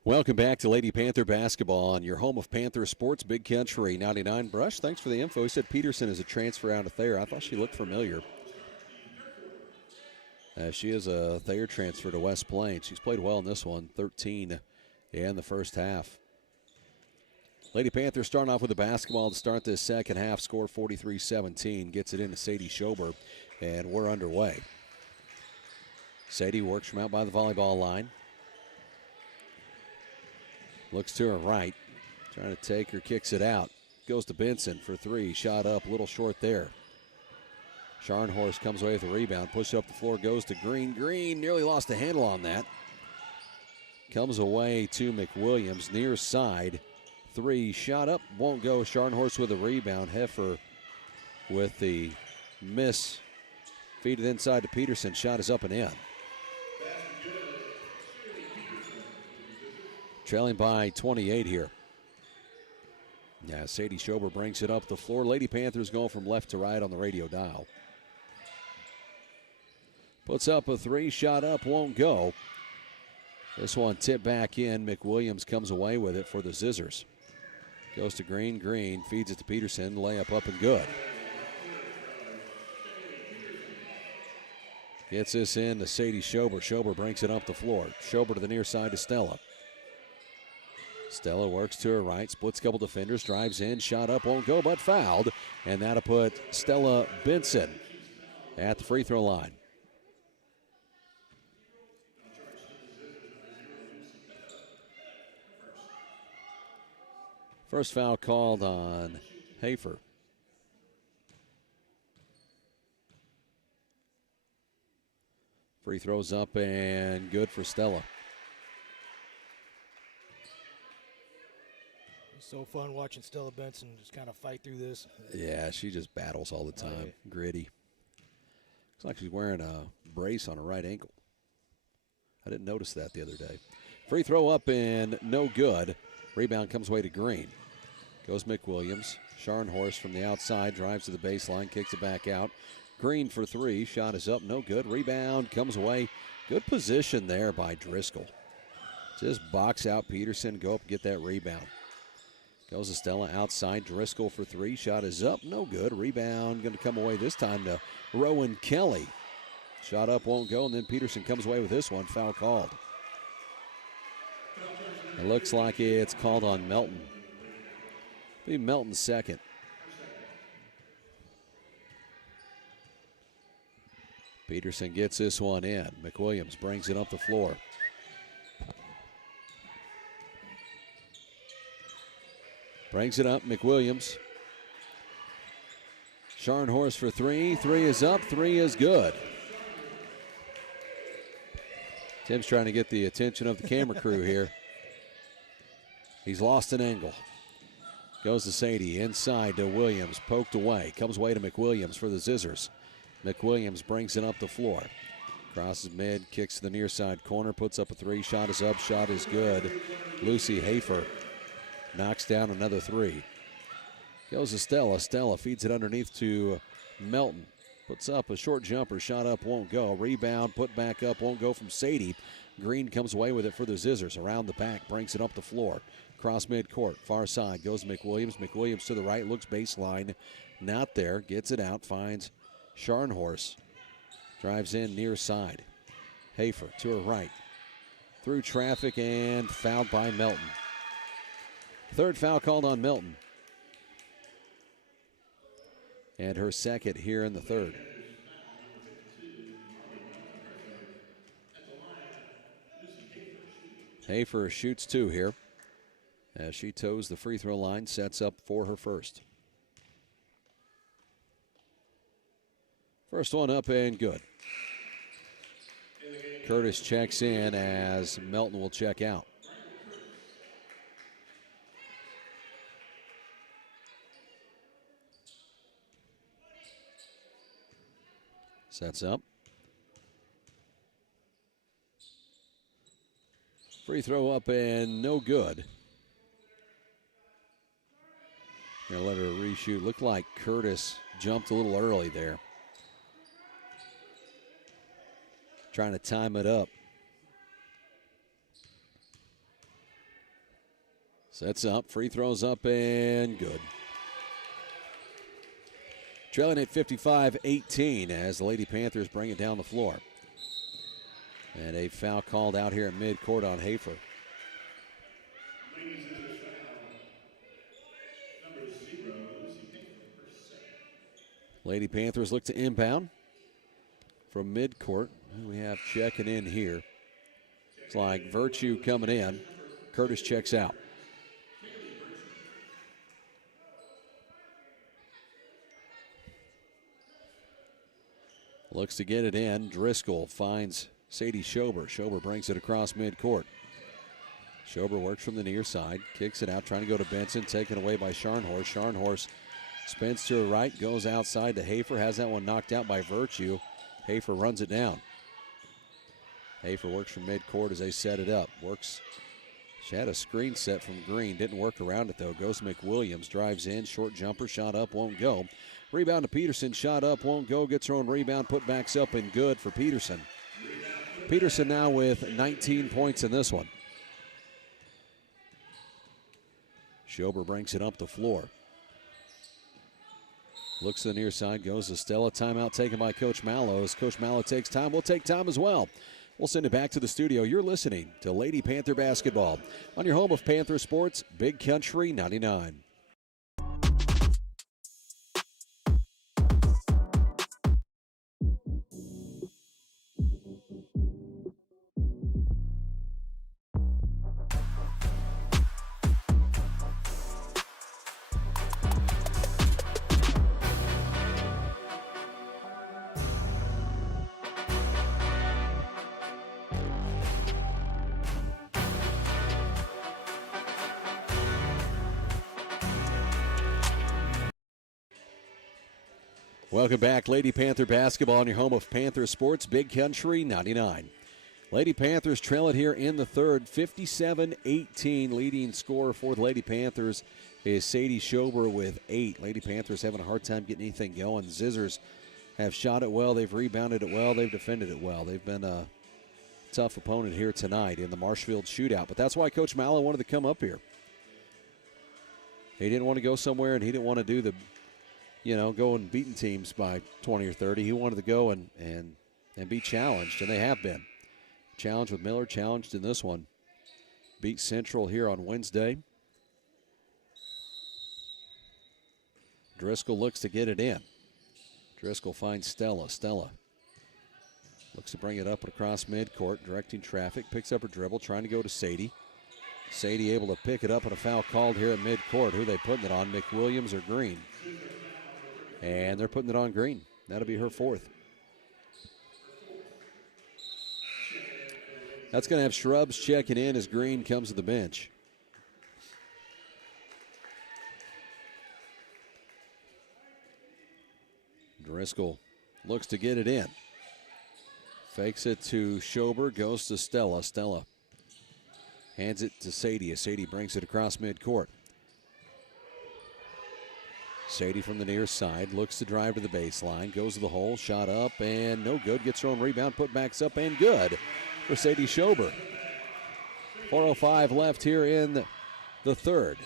Welcome back to Lady Panther basketball on your home of Panther sports, Big Country 99. Brush, thanks for the info. He said Peterson is a transfer out of Thayer. I thought she looked familiar. She is a Thayer transfer to West Plains. She's played well in this one, 13 in the first half. Lady Panthers starting off with the basketball to start this second half. Score 43-17. Gets it into Sadie Schober, and we're underway. Sadie works from out by the volleyball line. Looks to her right. Trying to take her, kicks it out. Goes to Benson for 3. Shot up, a little short there. Scharnhorst comes away with the rebound. Push up the floor, goes to Green. Green nearly lost the handle on that. Comes away to McWilliams, near side. 3, shot up, won't go. Scharnhorst with a rebound. Heffer with the miss. Feed it inside to Peterson. Shot is up and in. Trailing by 28 here. Yeah, Sadie Schober brings it up the floor. Lady Panthers going from left to right on the radio dial. Puts up a 3, shot up, won't go. This one tipped back in. McWilliams comes away with it for the Zizzers. Goes to Green. Green feeds it to Peterson. Layup up and good. Gets this in to Sadie Schober. Schober brings it up the floor. Schober to the near side to Stella. Stella works to her right, splits a couple defenders, drives in, shot up, won't go, but fouled. And that'll put Stella Benson at the free throw line. First foul called on Hafer. Free throws up and good for Stella. It's so fun watching Stella Benson just kind of fight through this. Yeah, she just battles all the time. Gritty. Looks like she's wearing a brace on her right ankle. I didn't notice that the other day. Free throw up and no good. Rebound comes away to Green. Goes McWilliams. Scharnhorst from the outside drives to the baseline, kicks it back out. Green for three. Shot is up, no good. Rebound comes away. Good position there by Driscoll. Just box out Peterson, go up and get that rebound. Goes to Stella outside. Driscoll for three. Shot is up, no good. Rebound going to come away this time to Rowan Kelly. Shot up, won't go, and then Peterson comes away with this one. Foul called. It looks like it's called on Melton. Be Melton's second. Peterson gets this one in. McWilliams brings it up the floor. Brings it up, McWilliams. Scharnhorst for three. Three is up, three is good. Tim's trying to get the attention of the camera crew here. He's lost an angle. Goes to Sadie, inside to Williams, poked away. Comes away to McWilliams for the Zizzers. McWilliams brings it up the floor. Crosses mid, kicks to the near side corner, puts up a three. Shot is up, shot is good. Lucy Hafer knocks down another three. Goes to Stella. Stella feeds it underneath to Melton. Puts up a short jumper. Shot up, won't go. Rebound, put back up, won't go from Sadie. Green comes away with it for the Zizzers. Around the back, brings it up the floor. Cross midcourt, far side. Goes McWilliams. McWilliams to the right, looks baseline. Not there. Gets it out, finds Scharnhorst. Drives in near side. Hafer to her right. Through traffic and fouled by Melton. Third foul called on Melton. And her second here in the third. Hafer shoots two here as she toes the free throw line, sets up for her first. First one up and good. Curtis checks in as Melton will check out. Sets up. Free throw up and no good. Gonna let her reshoot. Looked like Curtis jumped a little early there. Trying to time it up. Sets up, free throws up and good. Trailing at 55-18 as the Lady Panthers bring it down the floor. And a foul called out here at midcourt on Hafer. Lady Panthers look to inbound from midcourt. We have checking in here. It's like Virtue coming in. Curtis checks out. Looks to get it in. Driscoll finds Sadie Schober. Schober brings it across midcourt. Schober works from the near side, kicks it out, trying to go to Benson, taken away by Scharnhorst. Scharnhorst spins to her right, goes outside to Hafer, has that one knocked out by Virtue. Hafer runs it down. Hafer works from midcourt as they set it up. Works. She had a screen set from Green, didn't work around it though. Goes to McWilliams, drives in, short jumper, shot up, won't go. Rebound to Peterson, shot up, won't go, gets her own rebound, put backs up and good for Peterson. Peterson now with 19 points in this one. Schober brings it up the floor. Looks to the near side, goes to Stella. Timeout taken by Coach Mallow. As Coach Mallow takes time, we'll take time as well. We'll send it back to the studio. You're listening to Lady Panther basketball on your home of Panther Sports, Big Country 99. Welcome back, Lady Panther basketball on your home of Panther Sports, Big Country 99. Lady Panthers trail it here in the third, 57-18. Leading scorer for the Lady Panthers is Sadie Schober with 8. Lady Panthers having a hard time getting anything going. Zizzers have shot it well. They've rebounded it well. They've defended it well. They've been a tough opponent here tonight in the Marshfield shootout. But that's why Coach Mallow wanted to come up here. He didn't want to go somewhere, and he didn't want to do the go and beating teams by 20 or 30. He wanted to go and be challenged, and they have been. Challenged with Miller, challenged in this one. Beat Central here on Wednesday. Driscoll looks to get it in. Driscoll finds Stella. Stella looks to bring it up and across midcourt, directing traffic. Picks up her dribble, trying to go to Sadie. Sadie able to pick it up, and a foul called here at midcourt. Who are they putting it on, McWilliams or Green? And they're putting it on Green. That'll be her fourth. That's going to have Shrubs checking in as Green comes to the bench. Driscoll looks to get it in. Fakes it to Schober, goes to Stella. Stella hands it to Sadie as Sadie brings it across midcourt. Sadie from the near side looks to drive to the baseline, goes to the hole, shot up and no good. Gets her own rebound, put backs up and good for Sadie Schober. 4:05 left here in the third.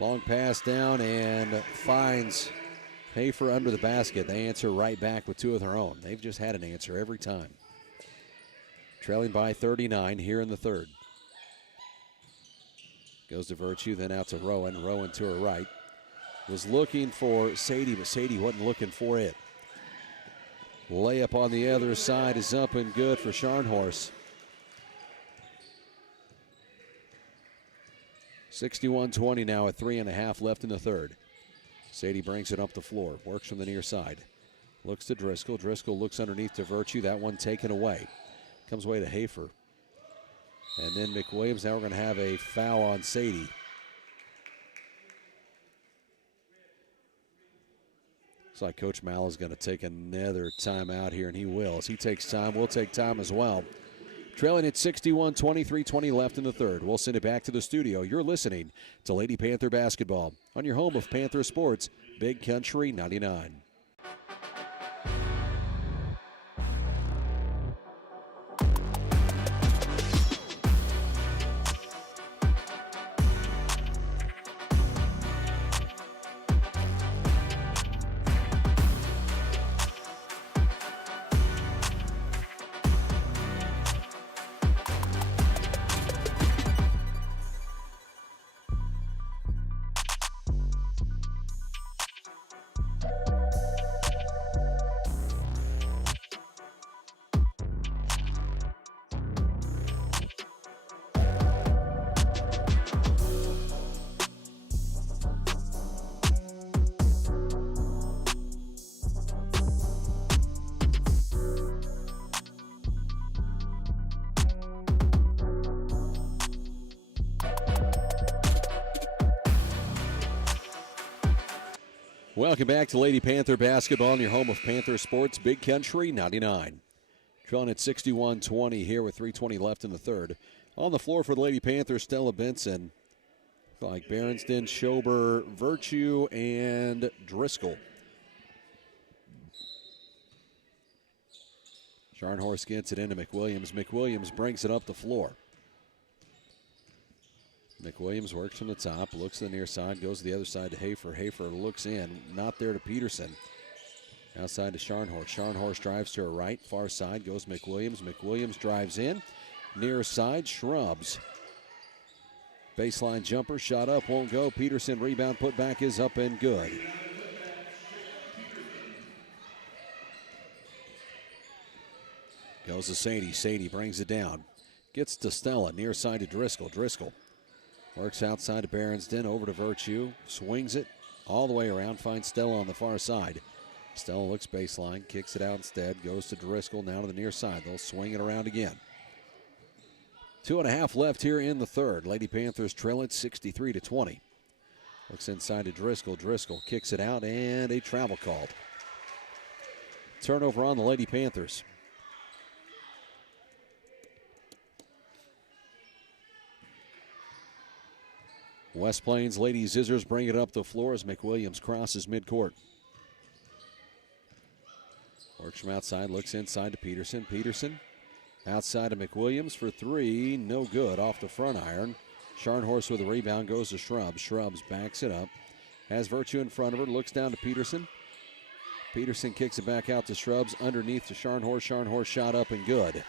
Long pass down and finds Hafer under the basket. They answer right back with two of their own. They've just had an answer every time. Trailing by 39 here in the third. Goes to Virtue, then out to Rowan. Rowan to her right. Was looking for Sadie, but Sadie wasn't looking for it. Layup on the other side is up and good for Scharnhorst. 61-20 now at 3.5 left in the third. Sadie brings it up the floor, works from the near side. Looks to Driscoll. Driscoll looks underneath to Virtue. That one taken away. Comes away to Hafer. And then McWilliams. Now we're going to have a foul on Sadie. Looks like Coach Mallow is going to take another timeout here, and he will. As he takes time, we'll take time as well. Trailing at 61, 23-20 left in the third. We'll send it back to the studio. You're listening to Lady Panther basketball on your home of Panther Sports, Big Country 99. Welcome back to Lady Panther basketball in your home of Panther Sports, Big Country 99. Trailing at 61-20 here with 3:20 left in the third. On the floor for the Lady Panthers, Stella Benson. Like Berenston, Schober, Virtue, and Driscoll. Scharnhorst gets it into McWilliams. McWilliams brings it up the floor. McWilliams works from the top, looks to the near side, goes to the other side to Hafer. Hafer looks in, not there to Peterson. Outside to Scharnhorst. Scharnhorst drives to her right, far side goes McWilliams. McWilliams drives in, near side, Shrubs. Baseline jumper, shot up, won't go. Peterson rebound, put back is up and good. Goes to Sadie. Sadie brings it down. Gets to Stella, near side to Driscoll. Driscoll works outside to Berensden, over to Virtue. Swings it all the way around, finds Stella on the far side. Stella looks baseline, kicks it out instead, goes to Driscoll, now to the near side. They'll swing it around again. 2.5 left here in the third. Lady Panthers trail it 63-20. Looks inside to Driscoll. Driscoll kicks it out, and a travel called. Turnover on the Lady Panthers. West Plains Lady Zizzers bring it up the floor as McWilliams crosses midcourt. Works from outside, looks inside to Peterson. Peterson outside of McWilliams for three, no good, off the front iron. Scharnhorst with a rebound, goes to Shrubs. Shrubs backs it up, has Virtue in front of her, looks down to Peterson. Peterson kicks it back out to Shrubs, underneath to Scharnhorst. Scharnhorst shot up and good.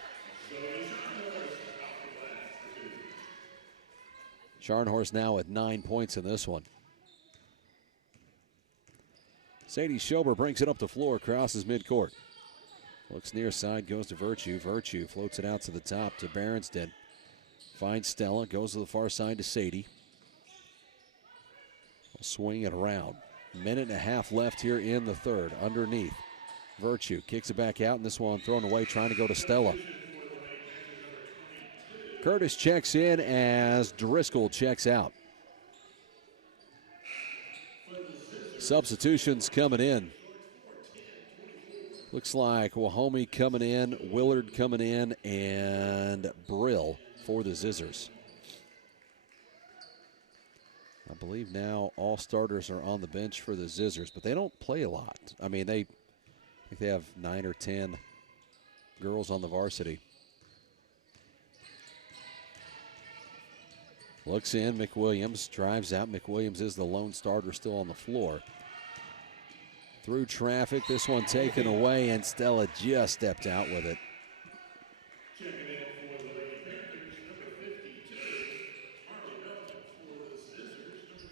Scharnhorst now with 9 points in this one. Sadie Schober brings it up the floor, crosses midcourt. Looks near side, goes to Virtue. Virtue floats it out to the top to Berensden. Finds Stella, goes to the far side to Sadie. We'll swing it around. Minute and a half left here in the third. Underneath, Virtue kicks it back out, and this one thrown away, trying to go to Stella. Curtis checks in as Driscoll checks out. Substitutions coming in. Looks like Wahomie coming in, Willard coming in, and Brill for the Zizzers. I believe now all starters are on the bench for the Zizzers, but they don't play a lot. I mean, I think they have 9 or 10 girls on the varsity. Looks in, McWilliams drives out. McWilliams is the lone starter still on the floor. Through traffic, this one taken away, and Stella just stepped out with it.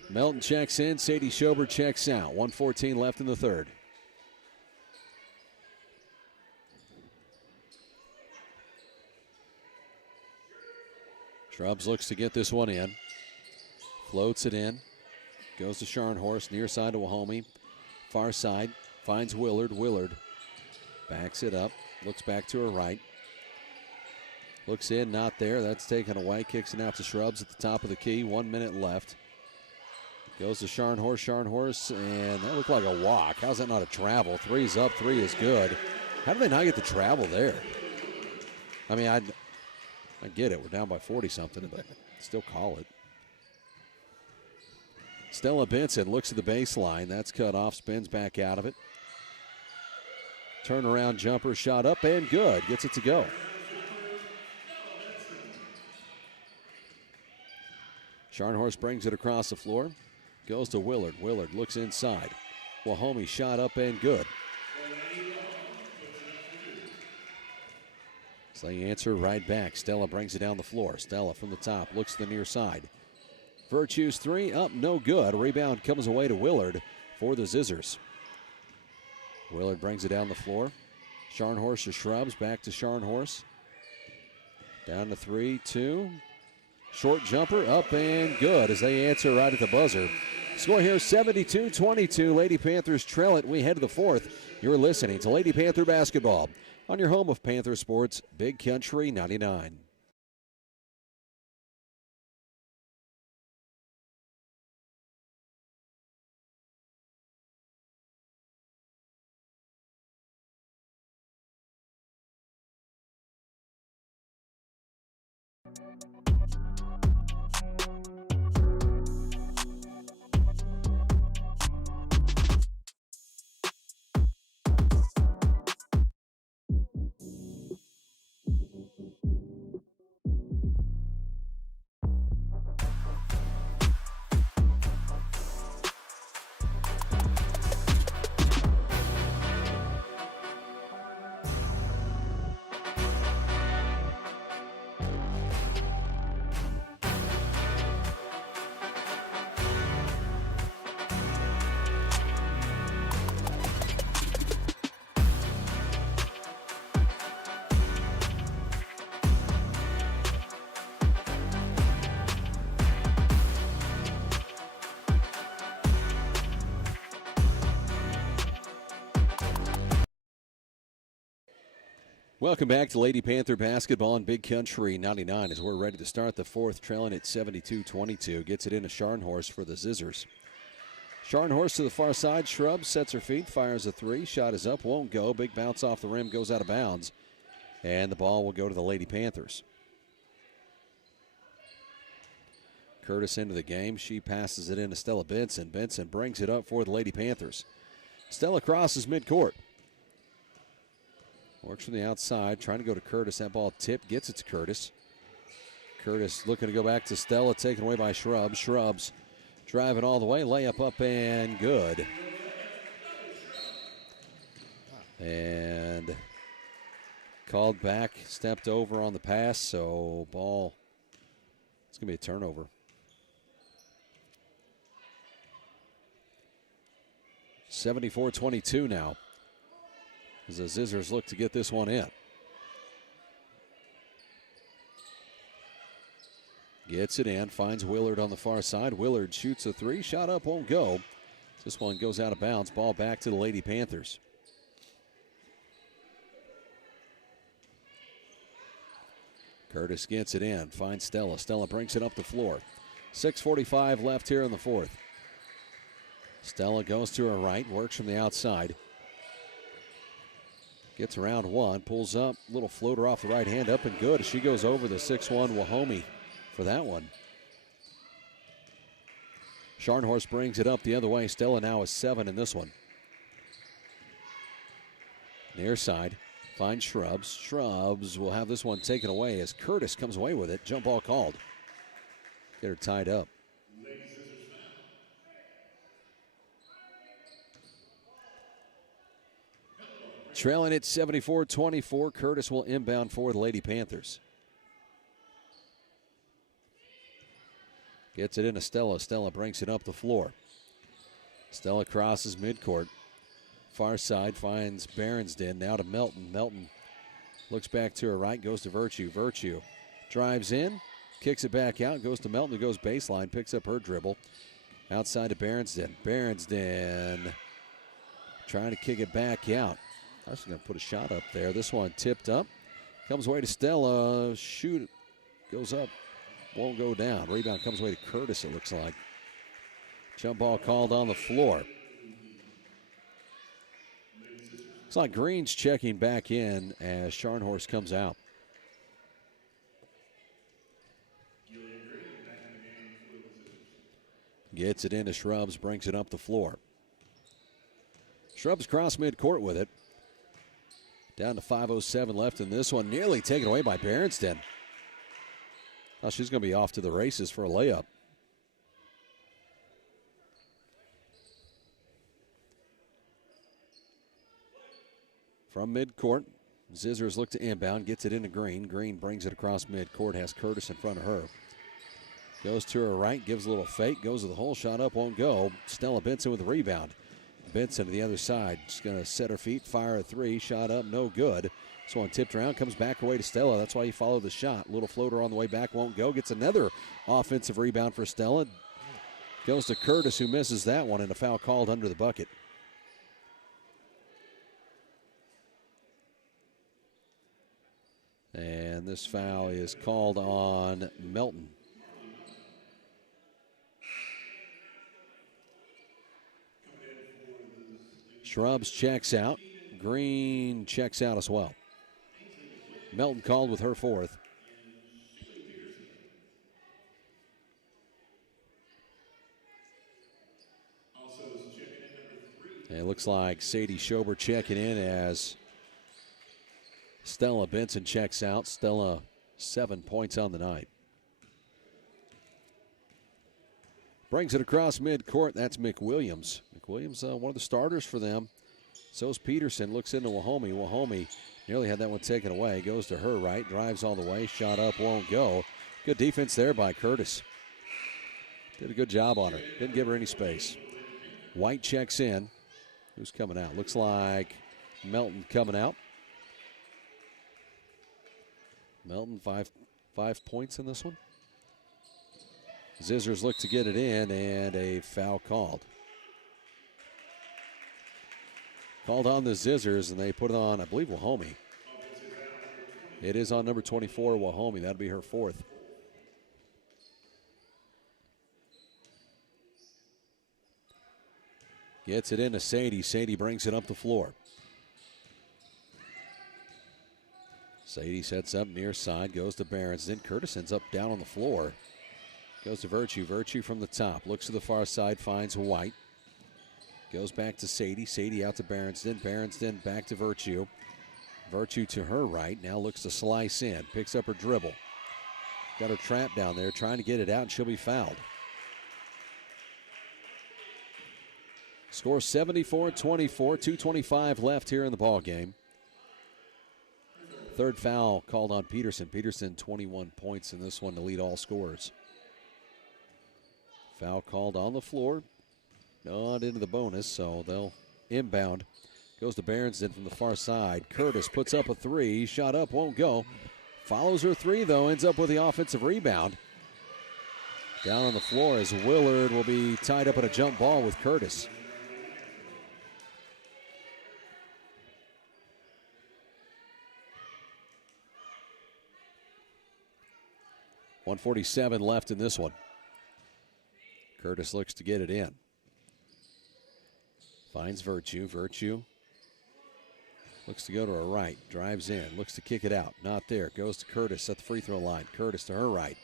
Melton checks in, Sadie Schober checks out. 1:14 left in the third. Shrubs looks to get this one in. Floats it in. Goes to Scharnhorst, near side to Wahomie. Far side, finds Willard. Willard backs it up, looks back to her right. Looks in, not there. That's taken away. Kicks it out to Shrubs at the top of the key. 1 minute left. Goes to Scharnhorst. Scharnhorst, and that looked like a walk. How's that not a travel? Three's up, three is good. How do they not get the travel there? I mean, I get it. We're down by 40-something, but still call it. Stella Benson looks at the baseline. That's cut off, spins back out of it. Turnaround jumper, shot up and good. Gets it to go. Scharnhorst brings it across the floor. Goes to Willard. Willard looks inside. Wahomie shot up and good. So they answer right back. Stella brings it down the floor. Stella from the top looks to the near side. Virtue's three up, no good. Rebound comes away to Willard for the Zizzers. Willard brings it down the floor. Scharnhorst to Shrubs, back to Scharnhorst. Down to 3-2. Short jumper, up and good as they answer right at the buzzer. Score here 72-22. Lady Panthers trail it. We head to the fourth. You're listening to Lady Panther basketball on your home of Panther Sports, Big Country 99. Welcome back to Lady Panther basketball in Big Country 99 as we're ready to start the fourth, trailing at 72-22. Gets it into Scharnhorst for the Zizzers. Scharnhorst to the far side, Shrubs, sets her feet, fires a three. Shot is up, won't go. Big bounce off the rim, goes out of bounds. And the ball will go to the Lady Panthers. Curtis into the game. She passes it in to Stella Benson. Benson brings it up for the Lady Panthers. Stella crosses midcourt. Works from the outside, trying to go to Curtis. That ball tipped, gets it to Curtis. Curtis looking to go back to Stella, taken away by Shrubs. Shrubs driving all the way, layup up and good. And called back, stepped over on the pass, so ball, it's going to be a turnover. (74-22) now, as the Zizzers look to get this one in. Gets it in, finds Willard on the far side. Willard shoots a three, shot up, won't go. This one goes out of bounds, ball back to the Lady Panthers. Curtis gets it in, finds Stella. Stella brings it up the floor. 6:45 left here in the fourth. Stella goes to her right, works from the outside. Gets around one, pulls up, little floater off the right hand, up and good. She goes over the 6'1" Wahomie for that one. Scharnhorst brings it up the other way. Stella now is 7 in this one. Near side, finds Shrubs. Shrubs will have this one taken away as Curtis comes away with it. Jump ball called. Get her tied up. Trailing at 74-24, Curtis will inbound for the Lady Panthers. Gets it into Stella. Stella brings it up the floor. Stella crosses midcourt. Far side finds Berensden. Now to Melton. Melton looks back to her right, goes to Virtue. Virtue drives in, kicks it back out, goes to Melton, who goes baseline, picks up her dribble. Outside to Berensden. Berensden trying to kick it back out. I was going to put a shot up there. This one tipped up. Comes away to Stella. Shoot. Goes up. Won't go down. Rebound comes away to Curtis, it looks like. Jump ball called on the floor. Looks like Green's checking back in as Scharnhorst comes out. Gets it into Shrubs. Brings it up the floor. Shrubs cross midcourt with it. Down to 5:07 left in this one. Nearly taken away by Berensden. Oh, she's going to be off to the races for a layup. From midcourt, Zizzers look to inbound, gets it into Green. Green brings it across midcourt, has Curtis in front of her. Goes to her right, gives a little fake, goes to the hole, shot up, won't go. Stella Benson with the rebound. Benson to the other side, just going to set her feet, fire a three, shot up, no good. This one tipped around, comes back away to Stella. That's why you follow the shot. Little floater on the way back, won't go. Gets another offensive rebound for Stella. Goes to Curtis, who misses that one, and a foul called under the bucket. And this foul is called on Melton. Shrubs checks out. Green checks out as well. Melton called with her fourth. And it looks like Sadie Schober checking in as Stella Benson checks out. Stella 7 points on the night. Brings it across midcourt. That's McWilliams. McWilliams, one of the starters for them. So's Peterson. Looks into Wahomie. Wahomie nearly had that one taken away. Goes to her right. Drives all the way. Shot up. Won't go. Good defense there by Curtis. Did a good job on her. Didn't give her any space. White checks in. Who's coming out? Looks like Melton coming out. Melton, five points in this one. Zizzers look to get it in, and a foul called. Called on the Zizzers, and they put it on, I believe, Wahomie. It is on number 24, Wahomie. That'll be her fourth. Gets it into Sadie. Sadie brings it up the floor. Sadie sets up near side, goes to Berenson. Curtis ends up down on the floor. Goes to Virtue. Virtue from the top. Looks to the far side, finds White. Goes back to Sadie. Sadie out to Berenson. Berenson back to Virtue. Virtue to her right. Now looks to slice in. Picks up her dribble. Got her trap down there, trying to get it out, and she'll be fouled. Score 74-24, 2:25 left here in the ball game. Third foul called on Peterson. Peterson 21 points in this one to lead all scorers. Foul called on the floor. Not into the bonus, so they'll inbound. Goes to Berenson from the far side. Curtis puts up a three. Shot up, won't go. Follows her three, though. Ends up with the offensive rebound. Down on the floor as Willard will be tied up in a jump ball with Curtis. .147 left in this one. Curtis looks to get it in. Finds Virtue. Virtue looks to go to her right. Drives in. Looks to kick it out. Not there. Goes to Curtis at the free throw line. Curtis to her right.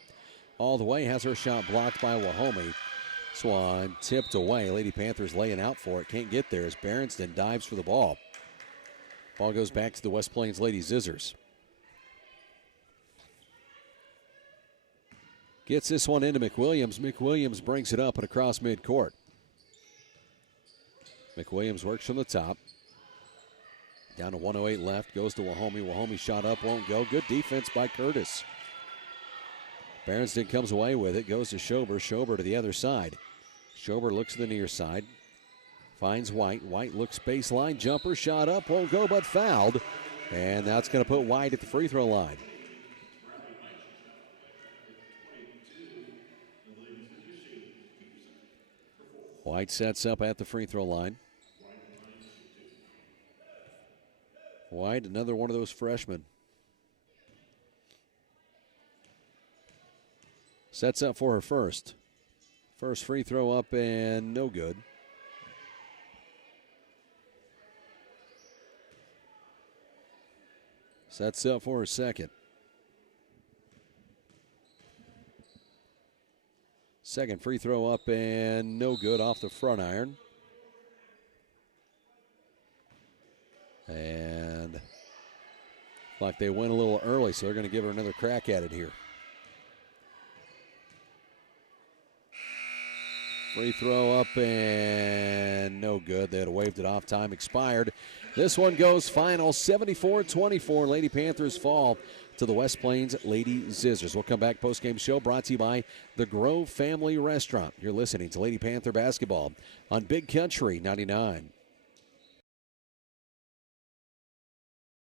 All the way. Has her shot blocked by Wahomie. Swan tipped away. Lady Panthers laying out for it. Can't get there as Berenston dives for the ball. Ball goes back to the West Plains Lady Zizzers. Gets this one into McWilliams. McWilliams brings it up and across midcourt. McWilliams works from the top. Down to 1:08 left. Goes to Wahomie. Wahomie shot up, won't go. Good defense by Curtis. Berenston comes away with it. Goes to Schober. Schober to the other side. Schober looks to the near side. Finds White. White looks baseline. Jumper. Shot up, won't go, but fouled. And that's going to put White at the free throw line. White sets up at the free throw line. White, another one of those freshmen. Sets up for her first. First free throw up and no good. Sets up for her second. Second free throw up and no good off the front iron. And like they went a little early, so they're going to give her another crack at it here. Free throw up and no good. They had waved it off. Time expired. This one goes final 74-24. Lady Panthers fall to the West Plains Lady Zizzers. We'll come back. Post-game show brought to you by the Grove Family Restaurant. You're listening to Lady Panther basketball on Big Country 99.